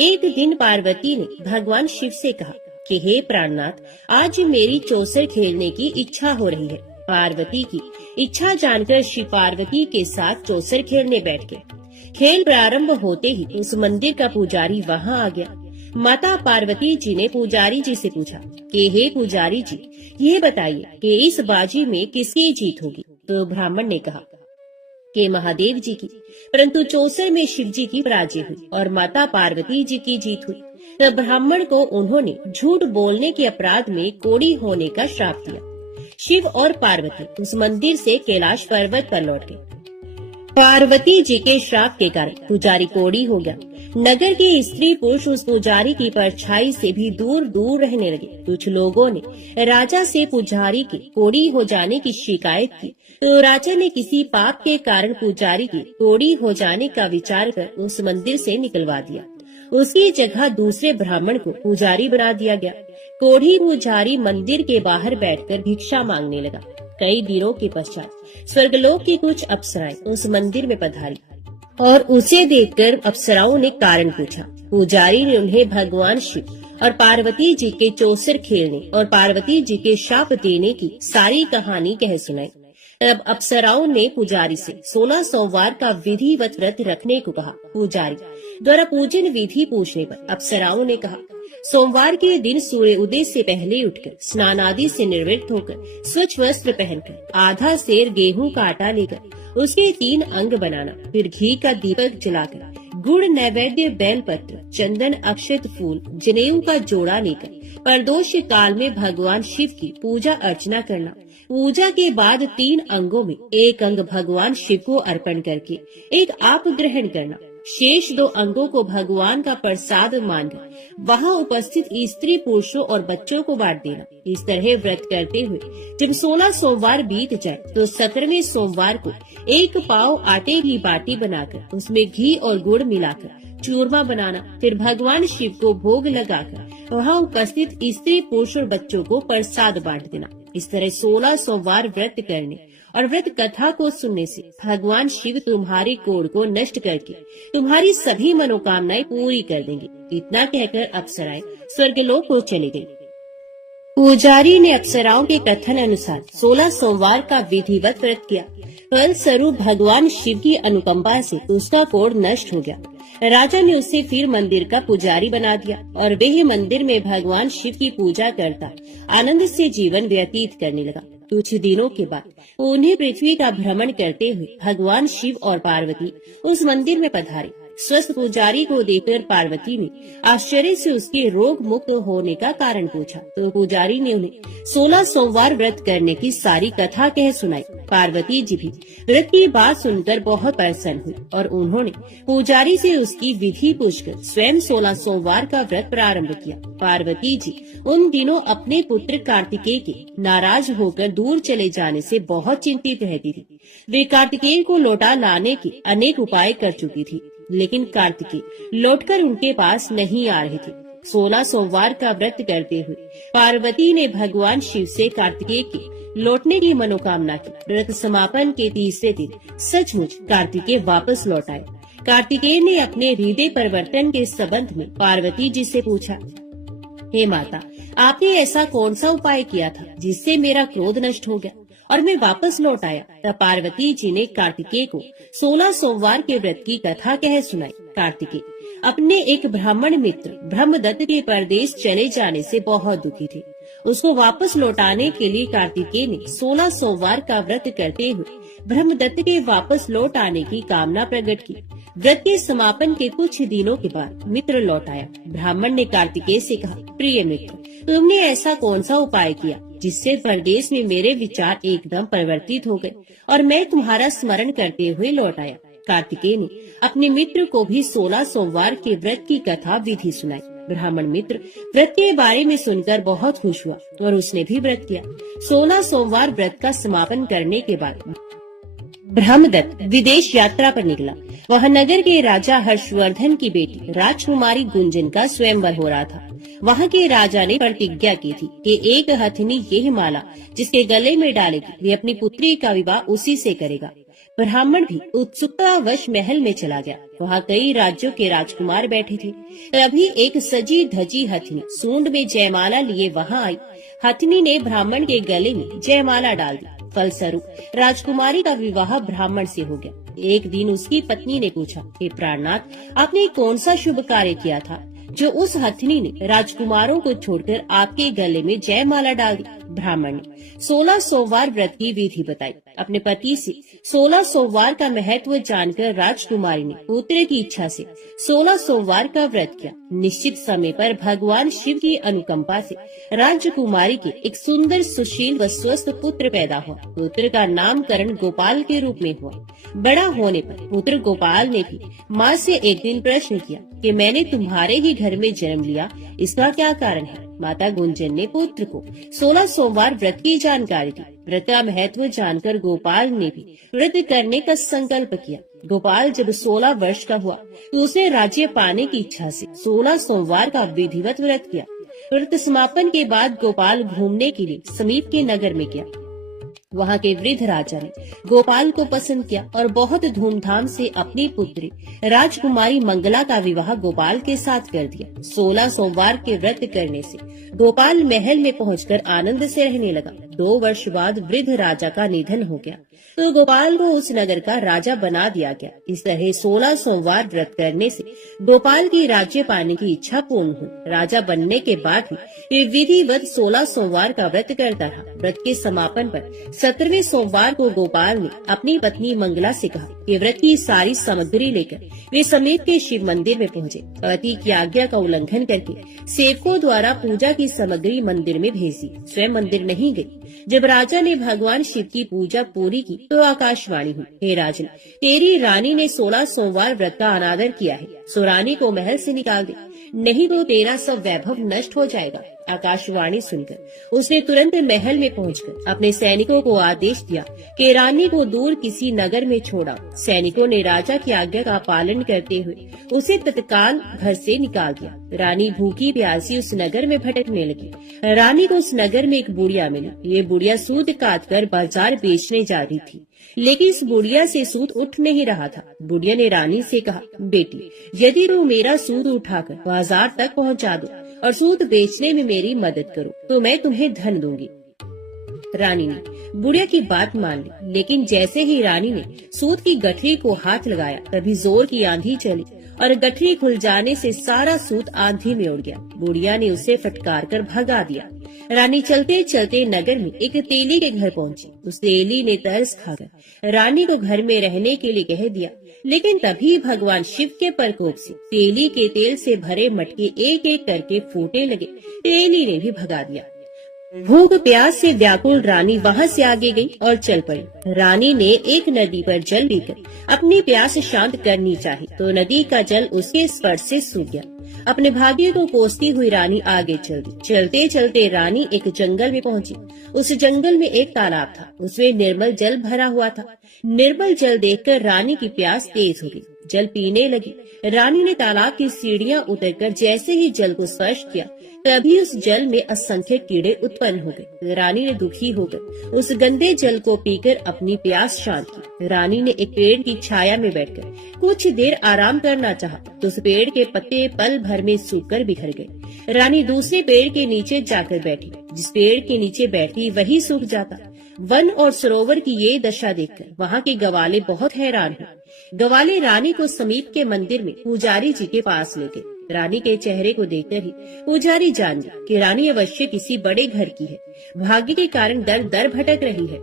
एक दिन पार्वती ने भगवान शिव से कहा कि हे प्राणनाथ, आज मेरी चौसर खेलने की इच्छा हो रही है। पार्वती की इच्छा जानकर शिव पार्वती के साथ चौसर खेलने बैठ गए। खेल प्रारंभ होते ही उस मंदिर का पुजारी वहाँ आ गया। माता पार्वती जी ने पुजारी जी से पूछा कि हे पुजारी जी, ये बताइए कि इस बाजी में किसकी जीत होगी। तो ब्राह्मण ने कहा कि महादेव जी की, परंतु चौसर में शिव जी की पराजय हुई और माता पार्वती जी की जीत हुई। तब ब्राह्मण को उन्होंने झूठ बोलने के अपराध में कोढ़ी होने का श्राप दिया। शिव और पार्वती उस मंदिर से कैलाश पर्वत पर लौट गए। पार्वती जी के श्राप के कारण पुजारी कोढ़ी हो गया। नगर के स्त्री पुरुष उस पुजारी की परछाई से भी दूर दूर रहने लगे। कुछ लोगों ने राजा से पुजारी के कोड़ी हो जाने की शिकायत की, तो राजा ने किसी पाप के कारण पुजारी की कोड़ी हो जाने का विचार कर उस मंदिर से निकलवा दिया। उसकी जगह दूसरे ब्राह्मण को पुजारी बना दिया गया। कोढ़ी पुजारी मंदिर के बाहर बैठकर भिक्षा मांगने लगा। कई दिनों के पश्चात स्वर्गलोक की कुछ अप्सराएं उस मंदिर में पधारी और उसे देखकर अप्सराओं ने कारण पूछा। पुजारी ने उन्हें भगवान शिव और पार्वती जी के चौसर खेलने और पार्वती जी के शाप देने की सारी कहानी कह सुनाई। तब अप्सराओं ने पुजारी से 16 सोमवार का विधिवत व्रत रखने को कहा। पुजारी द्वारा पूजन विधि पूछने पर अप्सराओं ने कहा, सोमवार के दिन सूर्य उदय से पहले उठकर स्नान आदि से निवृत्त होकर स्वच्छ वस्त्र पहनकर आधा सेर गेहूं का आटा लेकर उसके 3 अंग बनाना, फिर घी का दीपक जलाकर गुड़ नैवेद्य बेलपत्र चंदन अक्षत फूल जनेऊ का जोड़ा लेकर प्रदोष काल में भगवान शिव की पूजा अर्चना करना। पूजा के बाद 3 अंगों में एक अंग भगवान शिव को अर्पण करके एक आप ग्रहण करना। शेष 2 अंगों को भगवान का प्रसाद मानकर वहाँ उपस्थित स्त्री पुरुषों और बच्चों को बांट देना। इस तरह व्रत करते हुए जब 16 सोमवार बीत जाए तो 17वें सोमवार को 1 पाव आटे की बाटी बनाकर उसमें घी और गुड़ मिलाकर चूरमा बनाना, फिर भगवान शिव को भोग लगाकर वहाँ उपस्थित स्त्री पुरुष और बच्चों को प्रसाद बांट देना। इस तरह 16 सोमवार व्रत करने और व्रत कथा को सुनने से भगवान शिव तुम्हारे कोढ़ को नष्ट करके तुम्हारी सभी मनोकामनाएं पूरी कर देंगे। इतना कहकर अप्सराएं स्वर्गलोक को चली गयी। पुजारी ने अप्सराओं के कथन अनुसार 16 सोमवार का विधिवत व्रत किया। फल स्वरूप भगवान शिव की अनुकंपा से उसका कोढ़ नष्ट हो गया। राजा ने उसे फिर मंदिर का पुजारी बना दिया और वह मंदिर में भगवान शिव की पूजा करता आनंद से जीवन व्यतीत करने लगा। कुछ दिनों के बाद उन्हें पृथ्वी का भ्रमण करते हुए भगवान शिव और पार्वती उस मंदिर में पधारे। स्वस्थ पुजारी को देखकर पार्वती ने आश्चर्य से उसके रोग मुक्त होने का कारण पूछा, तो पुजारी ने उन्हें 16 सोमवार व्रत करने की सारी कथा कह सुनाई। पार्वती जी भी व्रत की बात सुनकर बहुत प्रसन्न हुई और उन्होंने पुजारी से उसकी विधि पूछकर स्वयं 16 सोमवार का व्रत प्रारंभ किया। पार्वती जी उन दिनों अपने पुत्र कार्तिकेय के नाराज होकर दूर चले जाने से बहुत चिंतित रहती थी। वे कार्तिकेय को लौटा लाने के अनेक उपाय कर चुकी थी, लेकिन कार्तिकेय लौटकर उनके पास नहीं आ रहे थे। 16 सोमवार का व्रत करते हुए पार्वती ने भगवान शिव से कार्तिकेय के लौटने की मनोकामना की। व्रत समापन के तीसरे दिन सचमुच कार्तिकेय वापस लौट आए। कार्तिकेय ने अपने हृदय परिवर्तन के संबंध में पार्वती जी से पूछा, हे माता, आपने ऐसा कौन सा उपाय किया था जिससे मेरा क्रोध नष्ट हो गया और मैं वापस लौट आया? तब पार्वती जी ने कार्तिकेय को 16 सोमवार के व्रत की कथा कह सुनाई। कार्तिकेय अपने एक ब्राह्मण मित्र ब्रह्मदत्त के परदेश चले जाने से बहुत दुखी थे। उसको वापस लौटाने के लिए कार्तिकेय ने 16 सोमवार का व्रत करते हुए ब्रह्मदत्त के वापस लौट आने की कामना प्रकट की। व्रत के समापन के कुछ दिनों के बाद मित्र लौट आया। ब्राह्मण ने कार्तिकेय से कहा, प्रिय मित्र, तुमने ऐसा कौन सा उपाय किया जिससे परदेश में मेरे विचार एकदम परिवर्तित हो गए और मैं तुम्हारा स्मरण करते हुए लौट आया? कार्तिकेय ने अपने मित्र को भी 16 सोमवार के व्रत की कथा विधि सुनाई। ब्राह्मण मित्र व्रत के बारे में सुनकर बहुत खुश हुआ और उसने भी व्रत किया। 16 सोमवार व्रत का समापन करने के बाद ब्रह्मदत्त विदेश यात्रा पर निकला। वह नगर के राजा हर्षवर्धन की बेटी राजकुमारी गुंजन का स्वयंवर हो रहा था। वहाँ के राजा ने प्रतिज्ञा की थी कि एक हथिनी यह माला जिसके गले में डालेगी वे अपनी पुत्री का विवाह उसी से करेगा। ब्राह्मण भी उत्सुकतावश महल में चला गया। वहाँ कई राज्यों के राजकुमार बैठे थे। तभी एक सजी धजी हथिनी सूंड में जयमाला लिए वहाँ आई। हथिनी ने ब्राह्मण के गले में जयमाला डाल दी। फलस्वरूप राजकुमारी का विवाह ब्राह्मण से हो गया। एक दिन उसकी पत्नी ने पूछा, हे प्राणनाथ, आपने कौन सा शुभ कार्य किया था जो उस हथिनी ने राजकुमारों को छोड़कर आपके गले में जयमाला डाल दी? ब्राह्मण ने 16 सोमवार व्रत की विधि बताई। अपने पति से 16 सोमवार का महत्व जानकर राजकुमारी ने पुत्र की इच्छा से 16 सोमवार का व्रत किया। निश्चित समय पर भगवान शिव की अनुकंपा से राजकुमारी के एक सुंदर, सुशील व स्वस्थ पुत्र पैदा हुआ। पुत्र का नामकरण गोपाल के रूप में हुआ। बड़ा होने पर पुत्र गोपाल ने भी माँ से एक दिन प्रश्न किया कि मैंने तुम्हारे ही घर में जन्म लिया, इसका क्या कारण है। माता गुंजन ने पुत्र को 16 सोमवार व्रत की जानकारी दी। व्रत का महत्व जानकर गोपाल ने भी व्रत करने का संकल्प किया। गोपाल जब 16 वर्ष का हुआ तो उसने राज्य पाने की इच्छा से 16 सोमवार का विधिवत व्रत किया। व्रत समापन के बाद गोपाल घूमने के लिए समीप के नगर में गया। वहाँ के वृद्ध राजा ने गोपाल को पसंद किया और बहुत धूमधाम से अपनी पुत्री राजकुमारी मंगला का विवाह गोपाल के साथ कर दिया। 16 सोमवार के व्रत करने से गोपाल महल में पहुंचकर आनंद से रहने लगा। 2 वर्ष बाद वृद्ध राजा का निधन हो गया तो गोपाल को उस नगर का राजा बना दिया गया। इस तरह 16 सोमवार व्रत करने से गोपाल की राज्य पाने की इच्छा पूर्ण हुई। राजा बनने के बाद भी विधिवत 16 सोमवार का व्रत करता रहा। व्रत के समापन पर 17वें सोमवार को गोपाल ने अपनी पत्नी मंगला से कहा कि व्रत की सारी सामग्री लेकर वे समीप के शिव मंदिर में पहुँचे। पति की आज्ञा का उल्लंघन करके सेवकों द्वारा पूजा की सामग्री मंदिर में भेज दी। स्वयं मंदिर नहीं गई। जब राजा ने भगवान शिव की पूजा पूरी की तो आकाशवाणी हुई, हे राजन, तेरी रानी ने 16 सोमवार व्रत का अनादर किया है, सो रानी को महल से निकाल दे, नहीं तो तेरा सब वैभव नष्ट हो जाएगा। आकाशवाणी सुनकर उसने तुरंत महल में पहुंचकर अपने सैनिकों को आदेश दिया कि रानी को दूर किसी नगर में छोड़ा। सैनिकों ने राजा की आज्ञा का पालन करते हुए उसे तत्काल घर से निकाल दिया। रानी भूखी प्यासी उस नगर में भटकने लगी। रानी को उस नगर में एक बुढ़िया मिली। ये बुढ़िया सूत काट कर बाजार बेचने जा रही थी, लेकिन इस बुढ़िया से सूत उठ नहीं रहा था। बुढ़िया ने रानी से कहा, बेटी, यदि तुम मेरा सूत उठाकर बाजार तक पहुंचा दो और सूत बेचने में मेरी मदद करो तो मैं तुम्हें धन दूंगी। रानी ने बुढ़िया की बात मान ली, लेकिन जैसे ही रानी ने सूत की गठरी को हाथ लगाया तभी जोर की आंधी चली और गठरी खुल जाने से सारा सूत आंधी में उड़ गया। बुढ़िया ने उसे फटकार कर भगा दिया। रानी चलते चलते नगर में एक तेली के घर पहुंची। उस तेली ने तरस खाकर रानी को घर में रहने के लिए कह दिया, लेकिन तभी भगवान शिव के प्रकोप से तेली के तेल से भरे मटके एक एक करके फूटने लगे। तेली ने भी भगा दिया। भूख प्यास से व्याकुल रानी वहाँ से आगे गई और चल पड़ी। रानी ने एक नदी पर जल पीकर अपनी प्यास शांत करनी चाही तो नदी का जल उसके स्पर्श से सूख गया। अपने भाग्य को कोसती हुई रानी आगे चल दी। चलते चलते रानी एक जंगल में पहुंची। उस जंगल में एक तालाब था, उसमें निर्मल जल भरा हुआ था। निर्मल जल देखकर रानी की प्यास तेज हो गई। जल पीने लगी। रानी ने तालाब की सीढ़ियां उतरकर जैसे ही जल को स्पर्श किया तभी उस जल में असंख्य कीड़े उत्पन्न हो गए। रानी ने दुखी होकर उस गंदे जल को पीकर अपनी प्यास शांत की। रानी ने एक पेड़ की छाया में बैठकर कुछ देर आराम करना चाहा तो उस पेड़ के पत्ते पल भर में सूखकर बिखर गए। रानी दूसरे पेड़ के नीचे जाकर बैठी। जिस पेड़ के नीचे बैठती वही सूख जाता। वन और सरोवर की ये दशा देखकर वहाँ के गवाले बहुत हैरान हुए। गवाले रानी को समीप के मंदिर में पुजारी जी के पास ले गए। रानी के चेहरे को देखकर ही पुजारी जान गया कि रानी अवश्य किसी बड़े घर की है, भाग्य के कारण दर दर भटक रही है।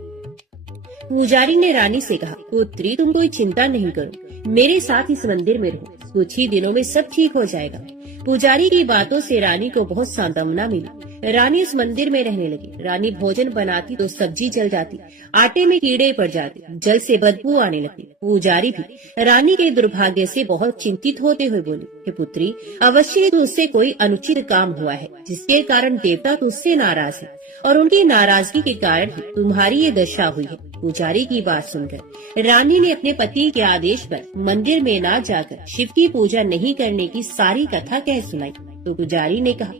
पुजारी ने रानी से कहा, पुत्री, तुम कोई चिंता नहीं करो, मेरे साथ इस मंदिर में रहो, कुछ ही दिनों में सब ठीक हो जाएगा। पुजारी की बातों से रानी को बहुत सांत्वना मिली। रानी उस मंदिर में रहने लगी। रानी भोजन बनाती तो सब्जी जल जाती, आटे में कीड़े पड़ जाते, जल से बदबू आने लगती। पुजारी भी रानी के दुर्भाग्य से बहुत चिंतित होते हुए बोली, हे पुत्री, अवश्य तुझसे कोई अनुचित काम हुआ है जिसके कारण देवता तुझसे नाराज है और उनकी नाराजगी के कारण ही तुम्हारी ये दशा हुई है। पुजारी की बात सुनकर रानी ने अपने पति के आदेश पर मंदिर में न जाकर शिव की पूजा नहीं करने की सारी कथा कह सुनाई। तो पुजारी ने कहा,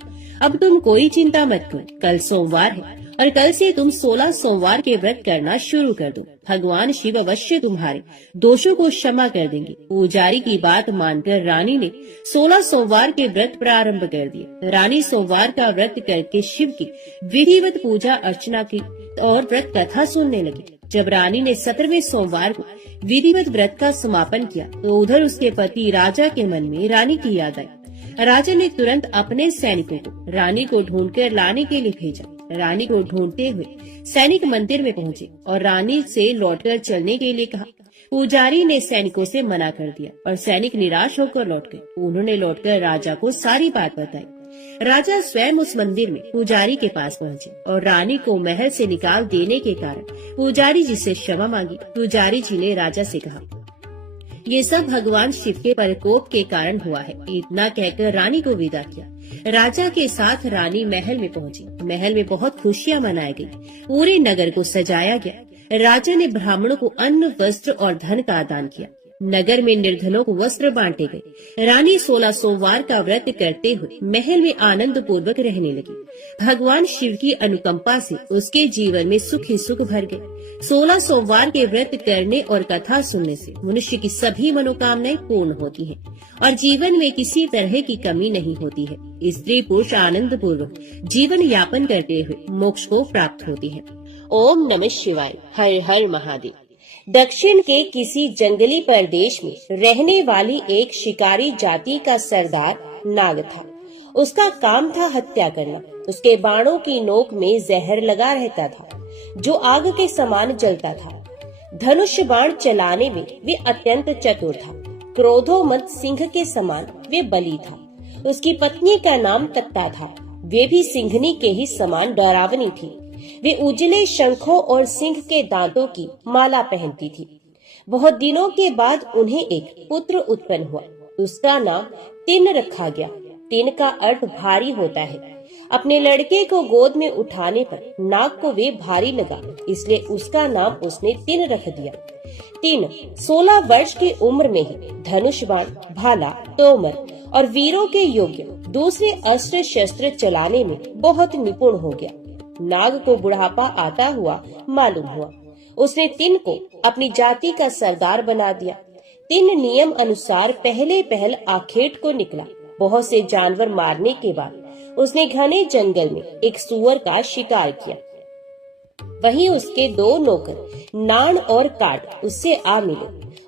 अब तुम कोई चिंता मत करो, कल सोमवार है और कल से तुम 16 सोमवार के व्रत करना शुरू कर दो। भगवान शिव अवश्य तुम्हारे दोषों को क्षमा कर देंगे। पुजारी की बात मानकर रानी ने 16 सोमवार के व्रत प्रारंभ कर दिए। रानी सोमवार का व्रत करके शिव की विधिवत पूजा अर्चना की और व्रत कथा सुनने लगी। जब रानी ने 17वें सोमवार को विधिवत व्रत का समापन किया तो उधर उसके पति राजा के मन में रानी की याद आई। राजा ने तुरंत अपने सैनिकों को रानी को ढूंढकर लाने के लिए भेजा। रानी को ढूंढते हुए सैनिक मंदिर में पहुंचे और रानी से लौटकर चलने के लिए कहा। पुजारी ने सैनिकों से मना कर दिया और सैनिक निराश होकर लौट गए। उन्होंने लौटकर राजा को सारी बात बताई। राजा स्वयं उस मंदिर में पुजारी के पास पहुंचे और रानी को महल से निकाल देने के कारण पुजारी जी से क्षमा मांगी। पुजारी जी ने राजा से कहा, ये सब भगवान शिव के प्रकोप के कारण हुआ है। इतना कहकर रानी को विदा किया। राजा के साथ रानी महल में पहुंची। महल में बहुत खुशियां मनाई गई। पूरे नगर को सजाया गया। राजा ने ब्राह्मणों को अन्न, वस्त्र और धन का दान किया। नगर में निर्धनों को वस्त्र बांटे गए। रानी 16 सोमवार का व्रत करते हुए महल में आनंद पूर्वक रहने लगी। भगवान शिव की अनुकंपा से उसके जीवन में सुख ही सुख भर गए। 16 सोमवार के व्रत करने और कथा सुनने से मनुष्य की सभी मनोकामनाएं पूर्ण होती हैं और जीवन में किसी तरह की कमी नहीं होती है। स्त्री पुरुष आनंद पूर्वक जीवन यापन करते हुए मोक्ष को प्राप्त होती है। ओम नमः शिवाय। हर हर महादेव। दक्षिण के किसी जंगली प्रदेश में रहने वाली एक शिकारी जाति का सरदार नाग था। उसका काम था हत्या करना। उसके बाणों की नोक में जहर लगा रहता था जो आग के समान जलता था। धनुष बाण चलाने में वे अत्यंत चतुर था। क्रोधोमद सिंह के समान वे बली था। उसकी पत्नी का नाम तत्ता था। वे भी सिंहनी के ही समान डरावनी थी। वे उजले शंखों और सिंह के दांतों की माला पहनती थी। बहुत दिनों के बाद उन्हें एक पुत्र उत्पन्न हुआ। उसका नाम तिन रखा गया। तिन का अर्थ भारी होता है। अपने लड़के को गोद में उठाने पर नाग को वे भारी लगा, इसलिए उसका नाम उसने तिन रख दिया। तिन 16 वर्ष की उम्र में ही धनुष बाण, भाला, तोमर और वीरों के योग्य दूसरे अस्त्र शस्त्र चलाने में बहुत निपुण हो गया। नाग को बुढ़ापा आता हुआ मालूम हुआ। उसने तिन को अपनी जाति का सरदार बना दिया। तिन नियम अनुसार पहल आखेट को निकला। बहुत से जानवर मारने के बाद उसने घने जंगल में एक सुअर का शिकार किया। वहीं उसके 2 नौकर नान और काट उससे आ मिले।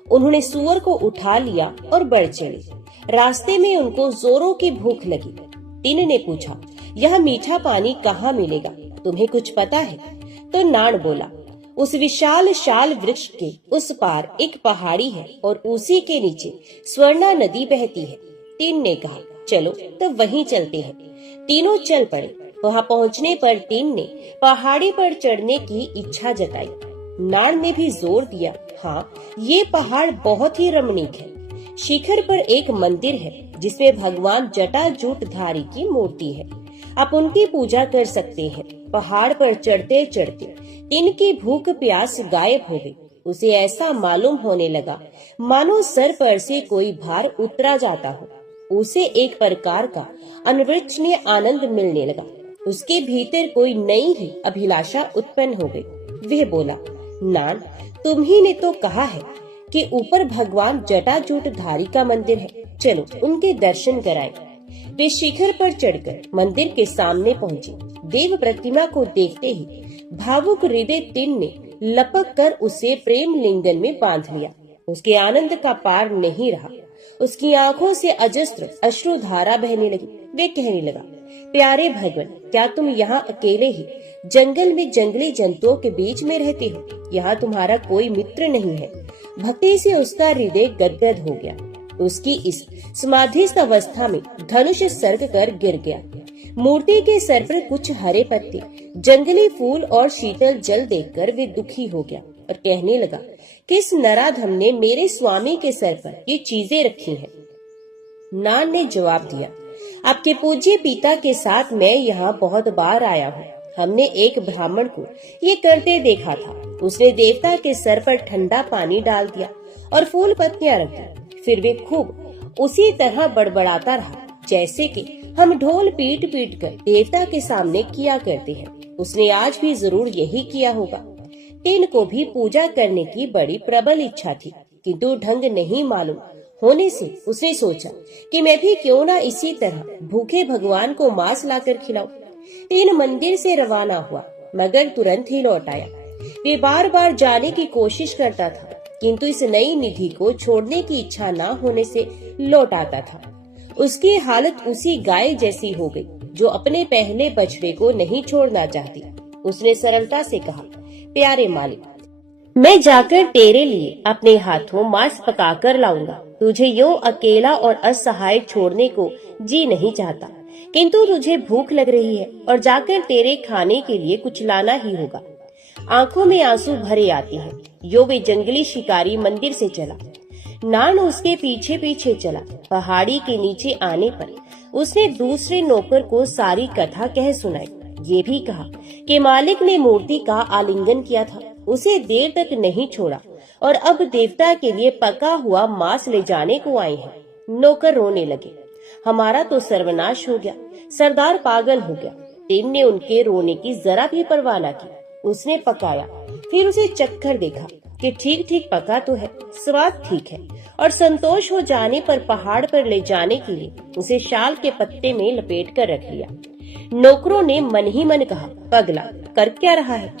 उन्होंने सुअर को उठा लिया और बढ़ चले। रास्ते में उनको जोरों की भूख लगी। तिन ने पूछा, यह मीठा पानी कहाँ मिलेगा? तुम्हें कुछ पता है? तो नान बोला, उस विशाल शाल वृक्ष के उस पार एक पहाड़ी है और उसी के नीचे स्वर्णा नदी बहती है। तिन ने कहा, चलो तो वहीं चलते हैं। तीनों चल पड़े। वहां पहुंचने पर तिन ने पहाड़ी पर चढ़ने की इच्छा जताई। नान ने भी जोर दिया, हाँ, ये पहाड़ बहुत ही रमणीक है। शिखर पर एक मंदिर है जिसमें भगवान जटाजूटधारी की मूर्ति है। आप उनकी पूजा कर सकते हैं। पहाड़ पर चढ़ते चढ़ते तिन की भूख प्यास गायब हो गई। उसे ऐसा मालूम होने लगा मानो सर पर से कोई भार उतरा जाता हो। उसे एक प्रकार का अनिर्वचनीय आनंद मिलने लगा। उसके भीतर कोई नई ही अभिलाषा उत्पन्न हो गई। वह बोला, नान, तुम ही ने तो कहा है कि ऊपर भगवान जटाजूटधारी का मंदिर है। चलो उनके दर्शन कराएं। वे शिखर पर चढ़कर मंदिर के सामने पहुंचे। देव प्रतिमा को देखते ही भावुक हृदय तिन ने लपक कर उसे प्रेम लिंगन में बांध लिया। उसके आनंद का पार नहीं रहा। उसकी आंखों से अजस्त्र अश्रुधारा बहने लगी। वे कहने लगा, प्यारे भगवान, क्या तुम यहाँ अकेले ही जंगल में जंगली जंतुओं के बीच में रहते हो? यहाँ तुम्हारा कोई मित्र नहीं है। भक्ति से उसका हृदय गदगद हो गया। उसकी इस समाधिस्थ अवस्था में धनुष सर्ग कर गिर गया। मूर्ति के सर पर कुछ हरे पत्ते, जंगली फूल और शीतल जल देखकर वे दुखी हो गया और कहने लगा, किस नराधम ने मेरे स्वामी के सर पर ये चीजें रखी हैं? नान ने जवाब दिया, आपके पूज्य पिता के साथ मैं यहाँ बहुत बार आया हूँ। हमने एक ब्राह्मण को ये करते देखा था। उसने देवता के सर पर ठंडा पानी डाल दिया और फूल पत्तियां रख दी। फिर वे खूब उसी तरह बड़बड़ाता रहा जैसे कि हम ढोल पीट पीट कर देवता के सामने किया करते हैं। उसने आज भी जरूर यही किया होगा। तिन को भी पूजा करने की बड़ी प्रबल इच्छा थी, किंतु ढंग नहीं मालूम होने से उसने सोचा कि मैं भी क्यों ना इसी तरह भूखे भगवान को मांस लाकर खिलाऊं। तिन मंदिर से रवाना हुआ, मगर तुरंत ही लौट आया। वे बार बार जाने की कोशिश करता था, किंतु इस नई निधि को छोड़ने की इच्छा न होने से लौट आता था। उसकी हालत उसी गाय जैसी हो गई। जो अपने पहले बछड़े को नहीं छोड़ना चाहती। उसने सरलता से कहा, प्यारे मालिक, मैं जाकर तेरे लिए अपने हाथों मांस पकाकर लाऊंगा। तुझे यूं अकेला और असहाय छोड़ने को जी नहीं चाहता, किंतु तुझे भूख लग रही है और जाकर तेरे खाने के लिए कुछ लाना ही होगा। आंखों में आंसू भरे आते हैं। यो वे जंगली शिकारी मंदिर से चला। नान उसके पीछे पीछे चला। पहाड़ी के नीचे आने पर उसने दूसरे नौकर को सारी कथा कह सुनाई। ये भी कहा कि मालिक ने मूर्ति का आलिंगन किया था, उसे देर तक नहीं छोड़ा और अब देवता के लिए पका हुआ मांस ले जाने को आए हैं। नौकर रोने लगे, हमारा तो सर्वनाश हो गया, सरदार पागल हो गया। टिन ने उनके रोने की जरा भी परवाह न की। उसने पकाया, फिर उसे चखकर देखा कि ठीक ठीक पका तो है, स्वाद ठीक है, और संतोष हो जाने पर पहाड़ पर ले जाने के लिए उसे शाल के पत्ते में लपेट कर रख लिया। नौकरों ने मन ही मन कहा, पगला कर क्या रहा है,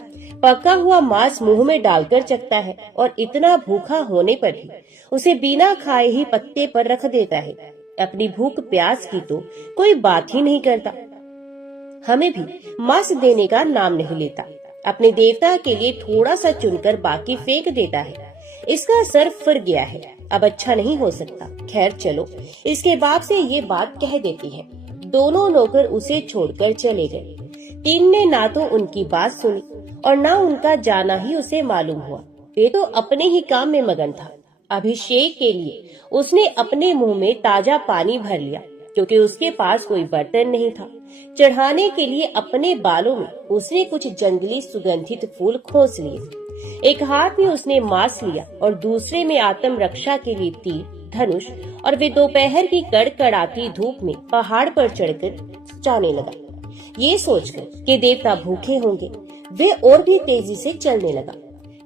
पका हुआ मांस मुंह में डालकर चखता है और इतना भूखा होने पर भी उसे बिना खाए ही पत्ते पर रख देता है। अपनी भूख प्यास की तो कोई बात ही नहीं करता, हमें भी मांस देने का नाम नहीं लेता। अपने देवता के लिए थोड़ा सा चुनकर बाकी फेंक देता है। इसका सर फर गया है, अब अच्छा नहीं हो सकता। खैर चलो, इसके बाप से ये बात कह देती है। दोनों नौकर उसे छोड़कर चले गए। टिन ने ना तो उनकी बात सुनी और ना उनका जाना ही उसे मालूम हुआ। वे तो अपने ही काम में मगन था। अभिषेक के लिए उसने अपने मुंह में ताजा पानी भर लिया, क्योंकि उसके पास कोई बर्तन नहीं था। चढ़ाने के लिए अपने बालों में उसने कुछ जंगली सुगंधित फूल खोस लिए। एक हाथ में उसने मांस लिया और दूसरे में आत्म रक्षा के लिए तीर, धनुष, और वे दोपहर की कड़कड़ाती धूप में पहाड़ पर चढ़कर जाने लगा। ये सोचकर कि देवता भूखे होंगे, वे और भी तेजी से चलने लगा।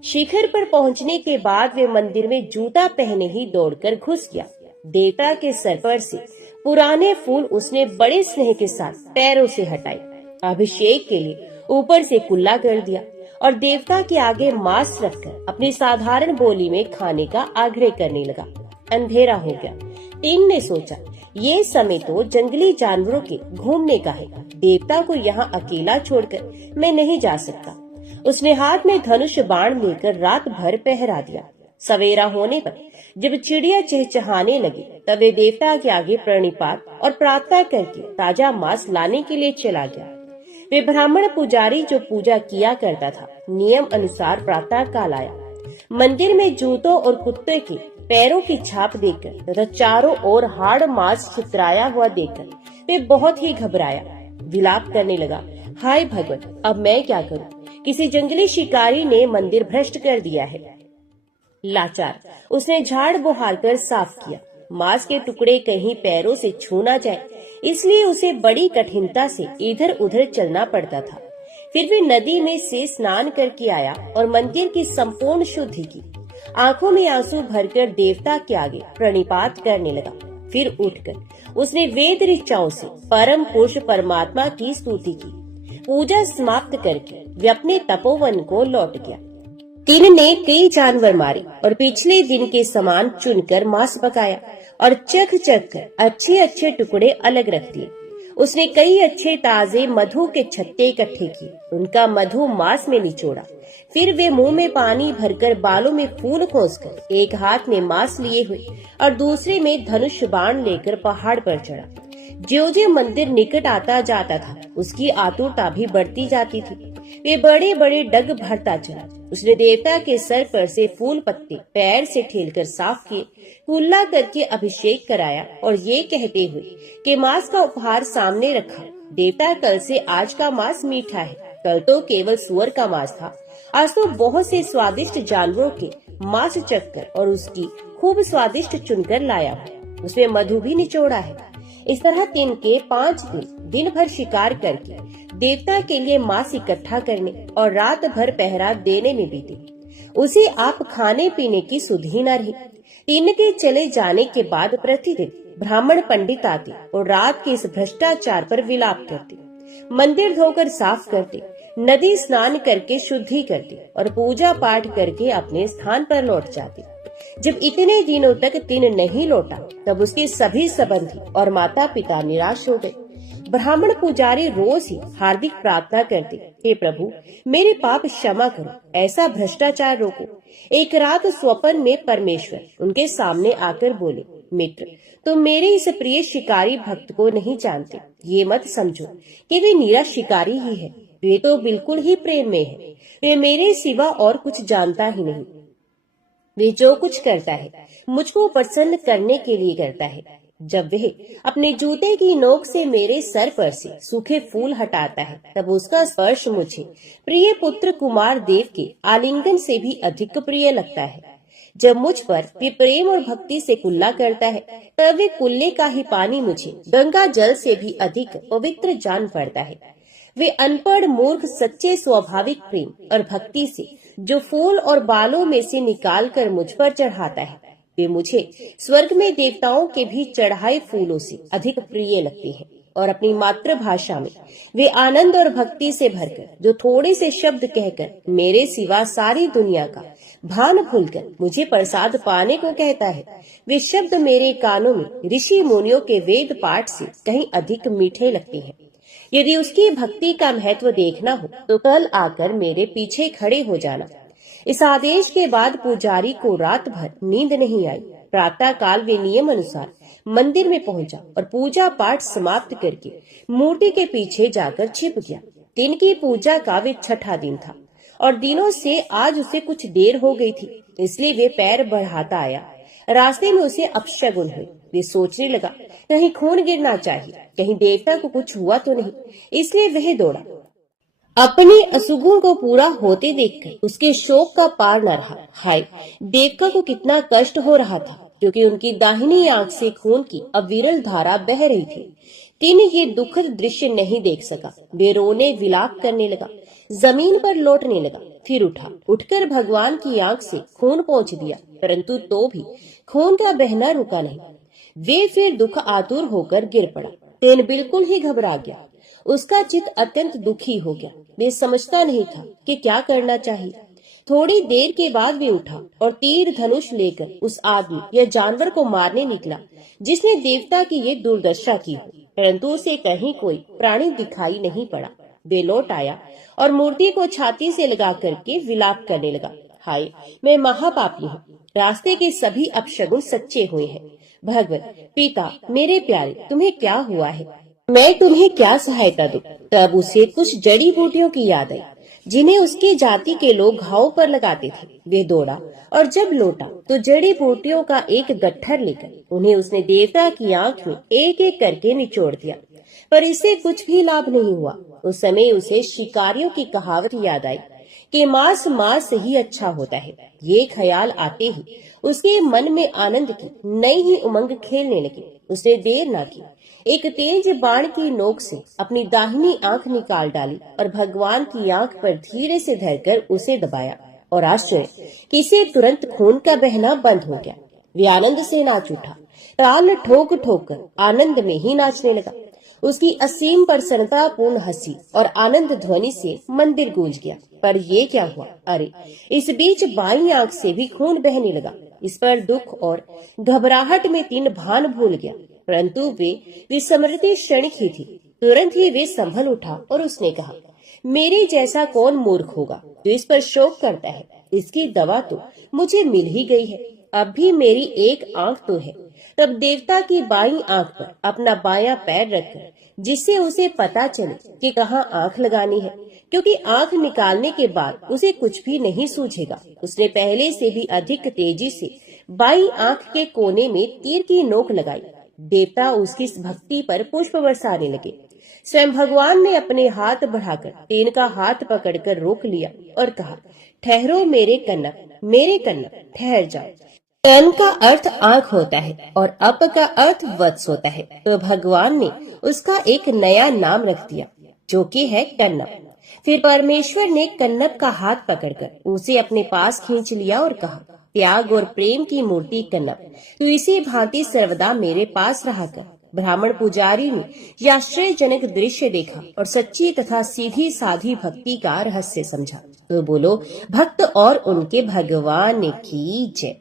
शिखर पर पहुंचने के बाद वे मंदिर में जूता पहने ही दौड़कर घुस गया। देवता के सर पर से पुराने फूल उसने बड़े स्नेह के साथ पैरों से हटाए, अभिषेक के लिए ऊपर से कुल्ला कर दिया और देवता के आगे मांस रखकर अपनी साधारण बोली में खाने का आग्रह करने लगा। अंधेरा हो गया। टिन ने सोचा, ये समय तो जंगली जानवरों के घूमने का है, देवता को यहाँ अकेला छोड़कर मैं नहीं जा सकता। उसने हाथ में धनुष बाण लेकर रात भर पहरा दिया। सवेरा होने पर जब चिड़िया चहचहाने लगी, तब वे देवता के आगे प्रणिपात और प्रार्थना करके ताजा मांस लाने के लिए चला गया। वे ब्राह्मण पुजारी जो पूजा किया करता था, नियम अनुसार प्रातः काल आया। मंदिर में जूतों और कुत्ते के पैरों की छाप देखकर तथा चारों ओर हाड़ मांस छितराया हुआ देखकर वे बहुत ही घबराया। विलाप करने लगा, हाय भगवान, अब मैं क्या करूं? किसी जंगली शिकारी ने मंदिर भ्रष्ट कर दिया है। लाचार उसने झाड़ बुहार कर साफ किया। मांस के टुकड़े कहीं पैरों से छू ना जाए, इसलिए उसे बड़ी कठिनता से इधर उधर चलना पड़ता था। फिर वे नदी में से स्नान करके आया और मंदिर की संपूर्ण शुद्धि की। आंखों में आंसू भरकर देवता के आगे प्रणिपात करने लगा। फिर उठकर उसने वेद ऋचाओं से परम पुरुष परमात्मा की स्तुति की। पूजा समाप्त करके वे अपने तपोवन को लौट गया। टिन ने कई जानवर मारे और पिछले दिन के समान चुनकर मांस पकाया और चख कर अच्छे अच्छे टुकड़े अलग रख दिए। उसने कई अच्छे ताजे मधु के छत्ते इकट्ठे किए, उनका मधु मांस में निचोड़ा। फिर वे मुंह में पानी भरकर बालों में फूल खोसकर एक हाथ में मांस लिए हुए और दूसरे में धनुष बाण लेकर पहाड़ पर चढ़ा। ज्यों-ज्यों मंदिर निकट आता जाता था, उसकी आतुरता भी बढ़ती जाती थी। वे बड़े बड़े डग भरता चला। उसने देवता के सर पर से फूल पत्ते पैर से ठेलकर साफ किए, कुल्ला करके अभिषेक कराया और ये कहते हुए कि मांस का उपहार सामने रखा। देवता, कल से आज का मांस मीठा है, कल तो केवल सुअर का मांस था, आज तो बहुत से स्वादिष्ट जानवरों के मांस चखकर और उसकी खूब स्वादिष्ट चुनकर लाया हूँ। उसमें मधु भी निचोड़ा है। इस तरह टिन के 5 दिन भर शिकार करके देवता के लिए मांस इकट्ठा करने और रात भर पहरा देने में बीते। उसे आप खाने पीने की सुध ही न रही। टिन के चले जाने के बाद प्रतिदिन ब्राह्मण पंडित आते और रात के इस भ्रष्टाचार पर विलाप करते। मंदिर धोकर साफ करते, नदी स्नान करके शुद्धि करते और पूजा पाठ करके अपने स्थान पर लौट जाते। जब इतने दिनों तक टिन नहीं लौटा, तब उसके सभी संबंधी और माता पिता निराश हो गए। ब्राह्मण पुजारी रोज ही हार्दिक प्रार्थना करते, हे प्रभु मेरे पाप क्षमा करो, ऐसा भ्रष्टाचार रोको। एक रात स्वप्न में परमेश्वर उनके सामने आकर बोले, मित्र तुम मेरे इस प्रिय शिकारी भक्त को नहीं जानते। ये मत समझो कि वे निरा शिकारी ही है, वे तो बिल्कुल ही प्रेम में है। वे मेरे सिवा और कुछ जानता ही नहीं। वे जो कुछ करता है मुझको प्रसन्न करने के लिए करता है। जब वह अपने जूते की नोक से मेरे सर पर से सूखे फूल हटाता है, तब उसका स्पर्श मुझे प्रिय पुत्र कुमार देव के आलिंगन से भी अधिक प्रिय लगता है। जब मुझ पर वे प्रेम और भक्ति से कुल्ला करता है, तब वे कुल्ले का ही पानी मुझे गंगा जल से भी अधिक पवित्र जान पड़ता है। वे अनपढ़ मूर्ख सच्चे स्वाभाविक प्रेम और भक्ति से जो फूल और बालों में से निकाल कर मुझ पर चढ़ाता है, वे मुझे स्वर्ग में देवताओं के भी चढ़ाए फूलों से अधिक प्रिय लगते हैं। और अपनी मातृभाषा में वे आनंद और भक्ति से भरकर जो थोड़े से शब्द कहकर मेरे सिवा सारी दुनिया का भान भूलकर मुझे प्रसाद पाने को कहता है, वे शब्द मेरे कानों में ऋषि मुनियों के वेद पाठ से कहीं अधिक मीठे लगते हैं। यदि उसकी भक्ति का महत्व देखना हो तो कल आकर मेरे पीछे खड़े हो जाना। इस आदेश के बाद पुजारी को रात भर नींद नहीं आई। प्रातः काल वे नियम अनुसार मंदिर में पहुंचा और पूजा पाठ समाप्त करके मूर्ति के पीछे जाकर छिप गया। दिन की पूजा का वे छठा दिन था और दिनों से आज उसे कुछ देर हो गई थी, इसलिए वे पैर बढ़ाता आया। रास्ते में उसे अपशगुन हुई। वे सोचने लगा, कहीं खून गिरना चाहिए, कहीं देवता को कुछ हुआ तो नहीं, इसलिए वह दौड़ा। अपने अशुभों को पूरा होते देखकर उसके शोक का पार न रहा। हाय, देवता को कितना कष्ट हो रहा था, क्योंकि उनकी दाहिनी आंख से खून की अविरल धारा बह रही थी। तीन ये दुखद दृश्य नहीं देख सका। वे रोने विलाप करने लगा, जमीन पर लौटने लगा, फिर उठा। उठकर भगवान की आंख से खून पहुंच दिया, परंतु तो भी खून का बहना रुका नहीं। वे फिर दुख आतुर होकर गिर पड़ा। तेन बिल्कुल ही घबरा गया। उसका चित्त अत्यंत दुखी हो गया। वे समझता नहीं था कि क्या करना चाहिए। थोड़ी देर के बाद वे उठा और तीर धनुष लेकर उस आदमी या जानवर को मारने निकला जिसने देवता की ये दुर्दशा की हो, परंतु उसे कहीं कोई प्राणी दिखाई नहीं पड़ा। वे लौट आया और मूर्ति को छाती से लगा करके विलाप करने लगा, हाय मैं महापापी हूँ, रास्ते के सभी अपशगुन सच्चे हुए हैं। भगवत पिता मेरे प्यारे, तुम्हें क्या हुआ है, मैं तुम्हें क्या सहायता दूं? तब उसे कुछ जड़ी बूटियों की याद आई जिन्हें उसकी जाति के लोग घाव पर लगाते थे। वे दौड़ा और जब लौटा तो जड़ी बूटियों का एक गट्ठर लेकर उन्हें उसने देवता की आंख में एक एक करके निचोड़ दिया, पर इससे कुछ भी लाभ नहीं हुआ। उस समय उसे शिकारियों की कहावत याद आई कि मांस मांस ही अच्छा होता है। ये ख्याल आते ही उसके मन में आनंद की नई ही उमंग खेलने लगी। उसने देर न की, एक तेज बाण की नोक से अपनी दाहिनी आंख निकाल डाली और भगवान की आंख पर धीरे से धरकर उसे दबाया और आश्चर्य कि इसे तुरंत खून का बहना बंद हो गया। वे आनंद से नाच उठा, ताल ठोक ठोक कर आनंद में ही नाचने लगा। उसकी असीम प्रसन्नता पूर्ण हंसी और आनंद ध्वनि से मंदिर गूंज गया। पर ये क्या हुआ, अरे इस बीच बाईं आंख से भी खून बहने लगा। इस पर दुख और घबराहट में तीन भान भूल गया, परंतु वे विस्मृति क्षणिक ही थी। तुरंत ही वे संभल उठा और उसने कहा, मेरे जैसा कौन मूर्ख होगा जो इस पर शोक करता है। इसकी दवा तो मुझे मिल ही गई है, अब भी मेरी एक आंख तो है। तब देवता की बाईं आंख पर अपना बायां पैर रखकर, जिससे उसे पता चले कि कहाँ आंख लगानी है, क्योंकि आंख निकालने के बाद उसे कुछ भी नहीं सूझेगा, उसने पहले से भी अधिक तेजी से बाईं आंख के कोने में तीर की नोक लगाई। देवता उसकी इस भक्ति पर पुष्प बरसाने लगे। स्वयं भगवान ने अपने हाथ बढ़ाकर तेन का हाथ पकड़कर रोक लिया और कहा, ठहरो मेरे कन्नप ठहर जाओ। तन का अर्थ आंख होता है और अप का अर्थ वत्स होता है, तो भगवान ने उसका एक नया नाम रख दिया जो कि है कन्नप। फिर परमेश्वर ने कन्नप का हाथ पकड़कर उसे अपने पास खींच लिया और कहा, त्याग और प्रेम की मूर्ति कन्नप, तू इसी भांति सर्वदा मेरे पास रहा कर। ब्राह्मण पुजारी ने यह आश्चर्यजनक दृश्य देखा और सच्ची तथा सीधी साधी भक्ति का रहस्य समझा। तो बोलो, भक्त और उनके भगवान की जय।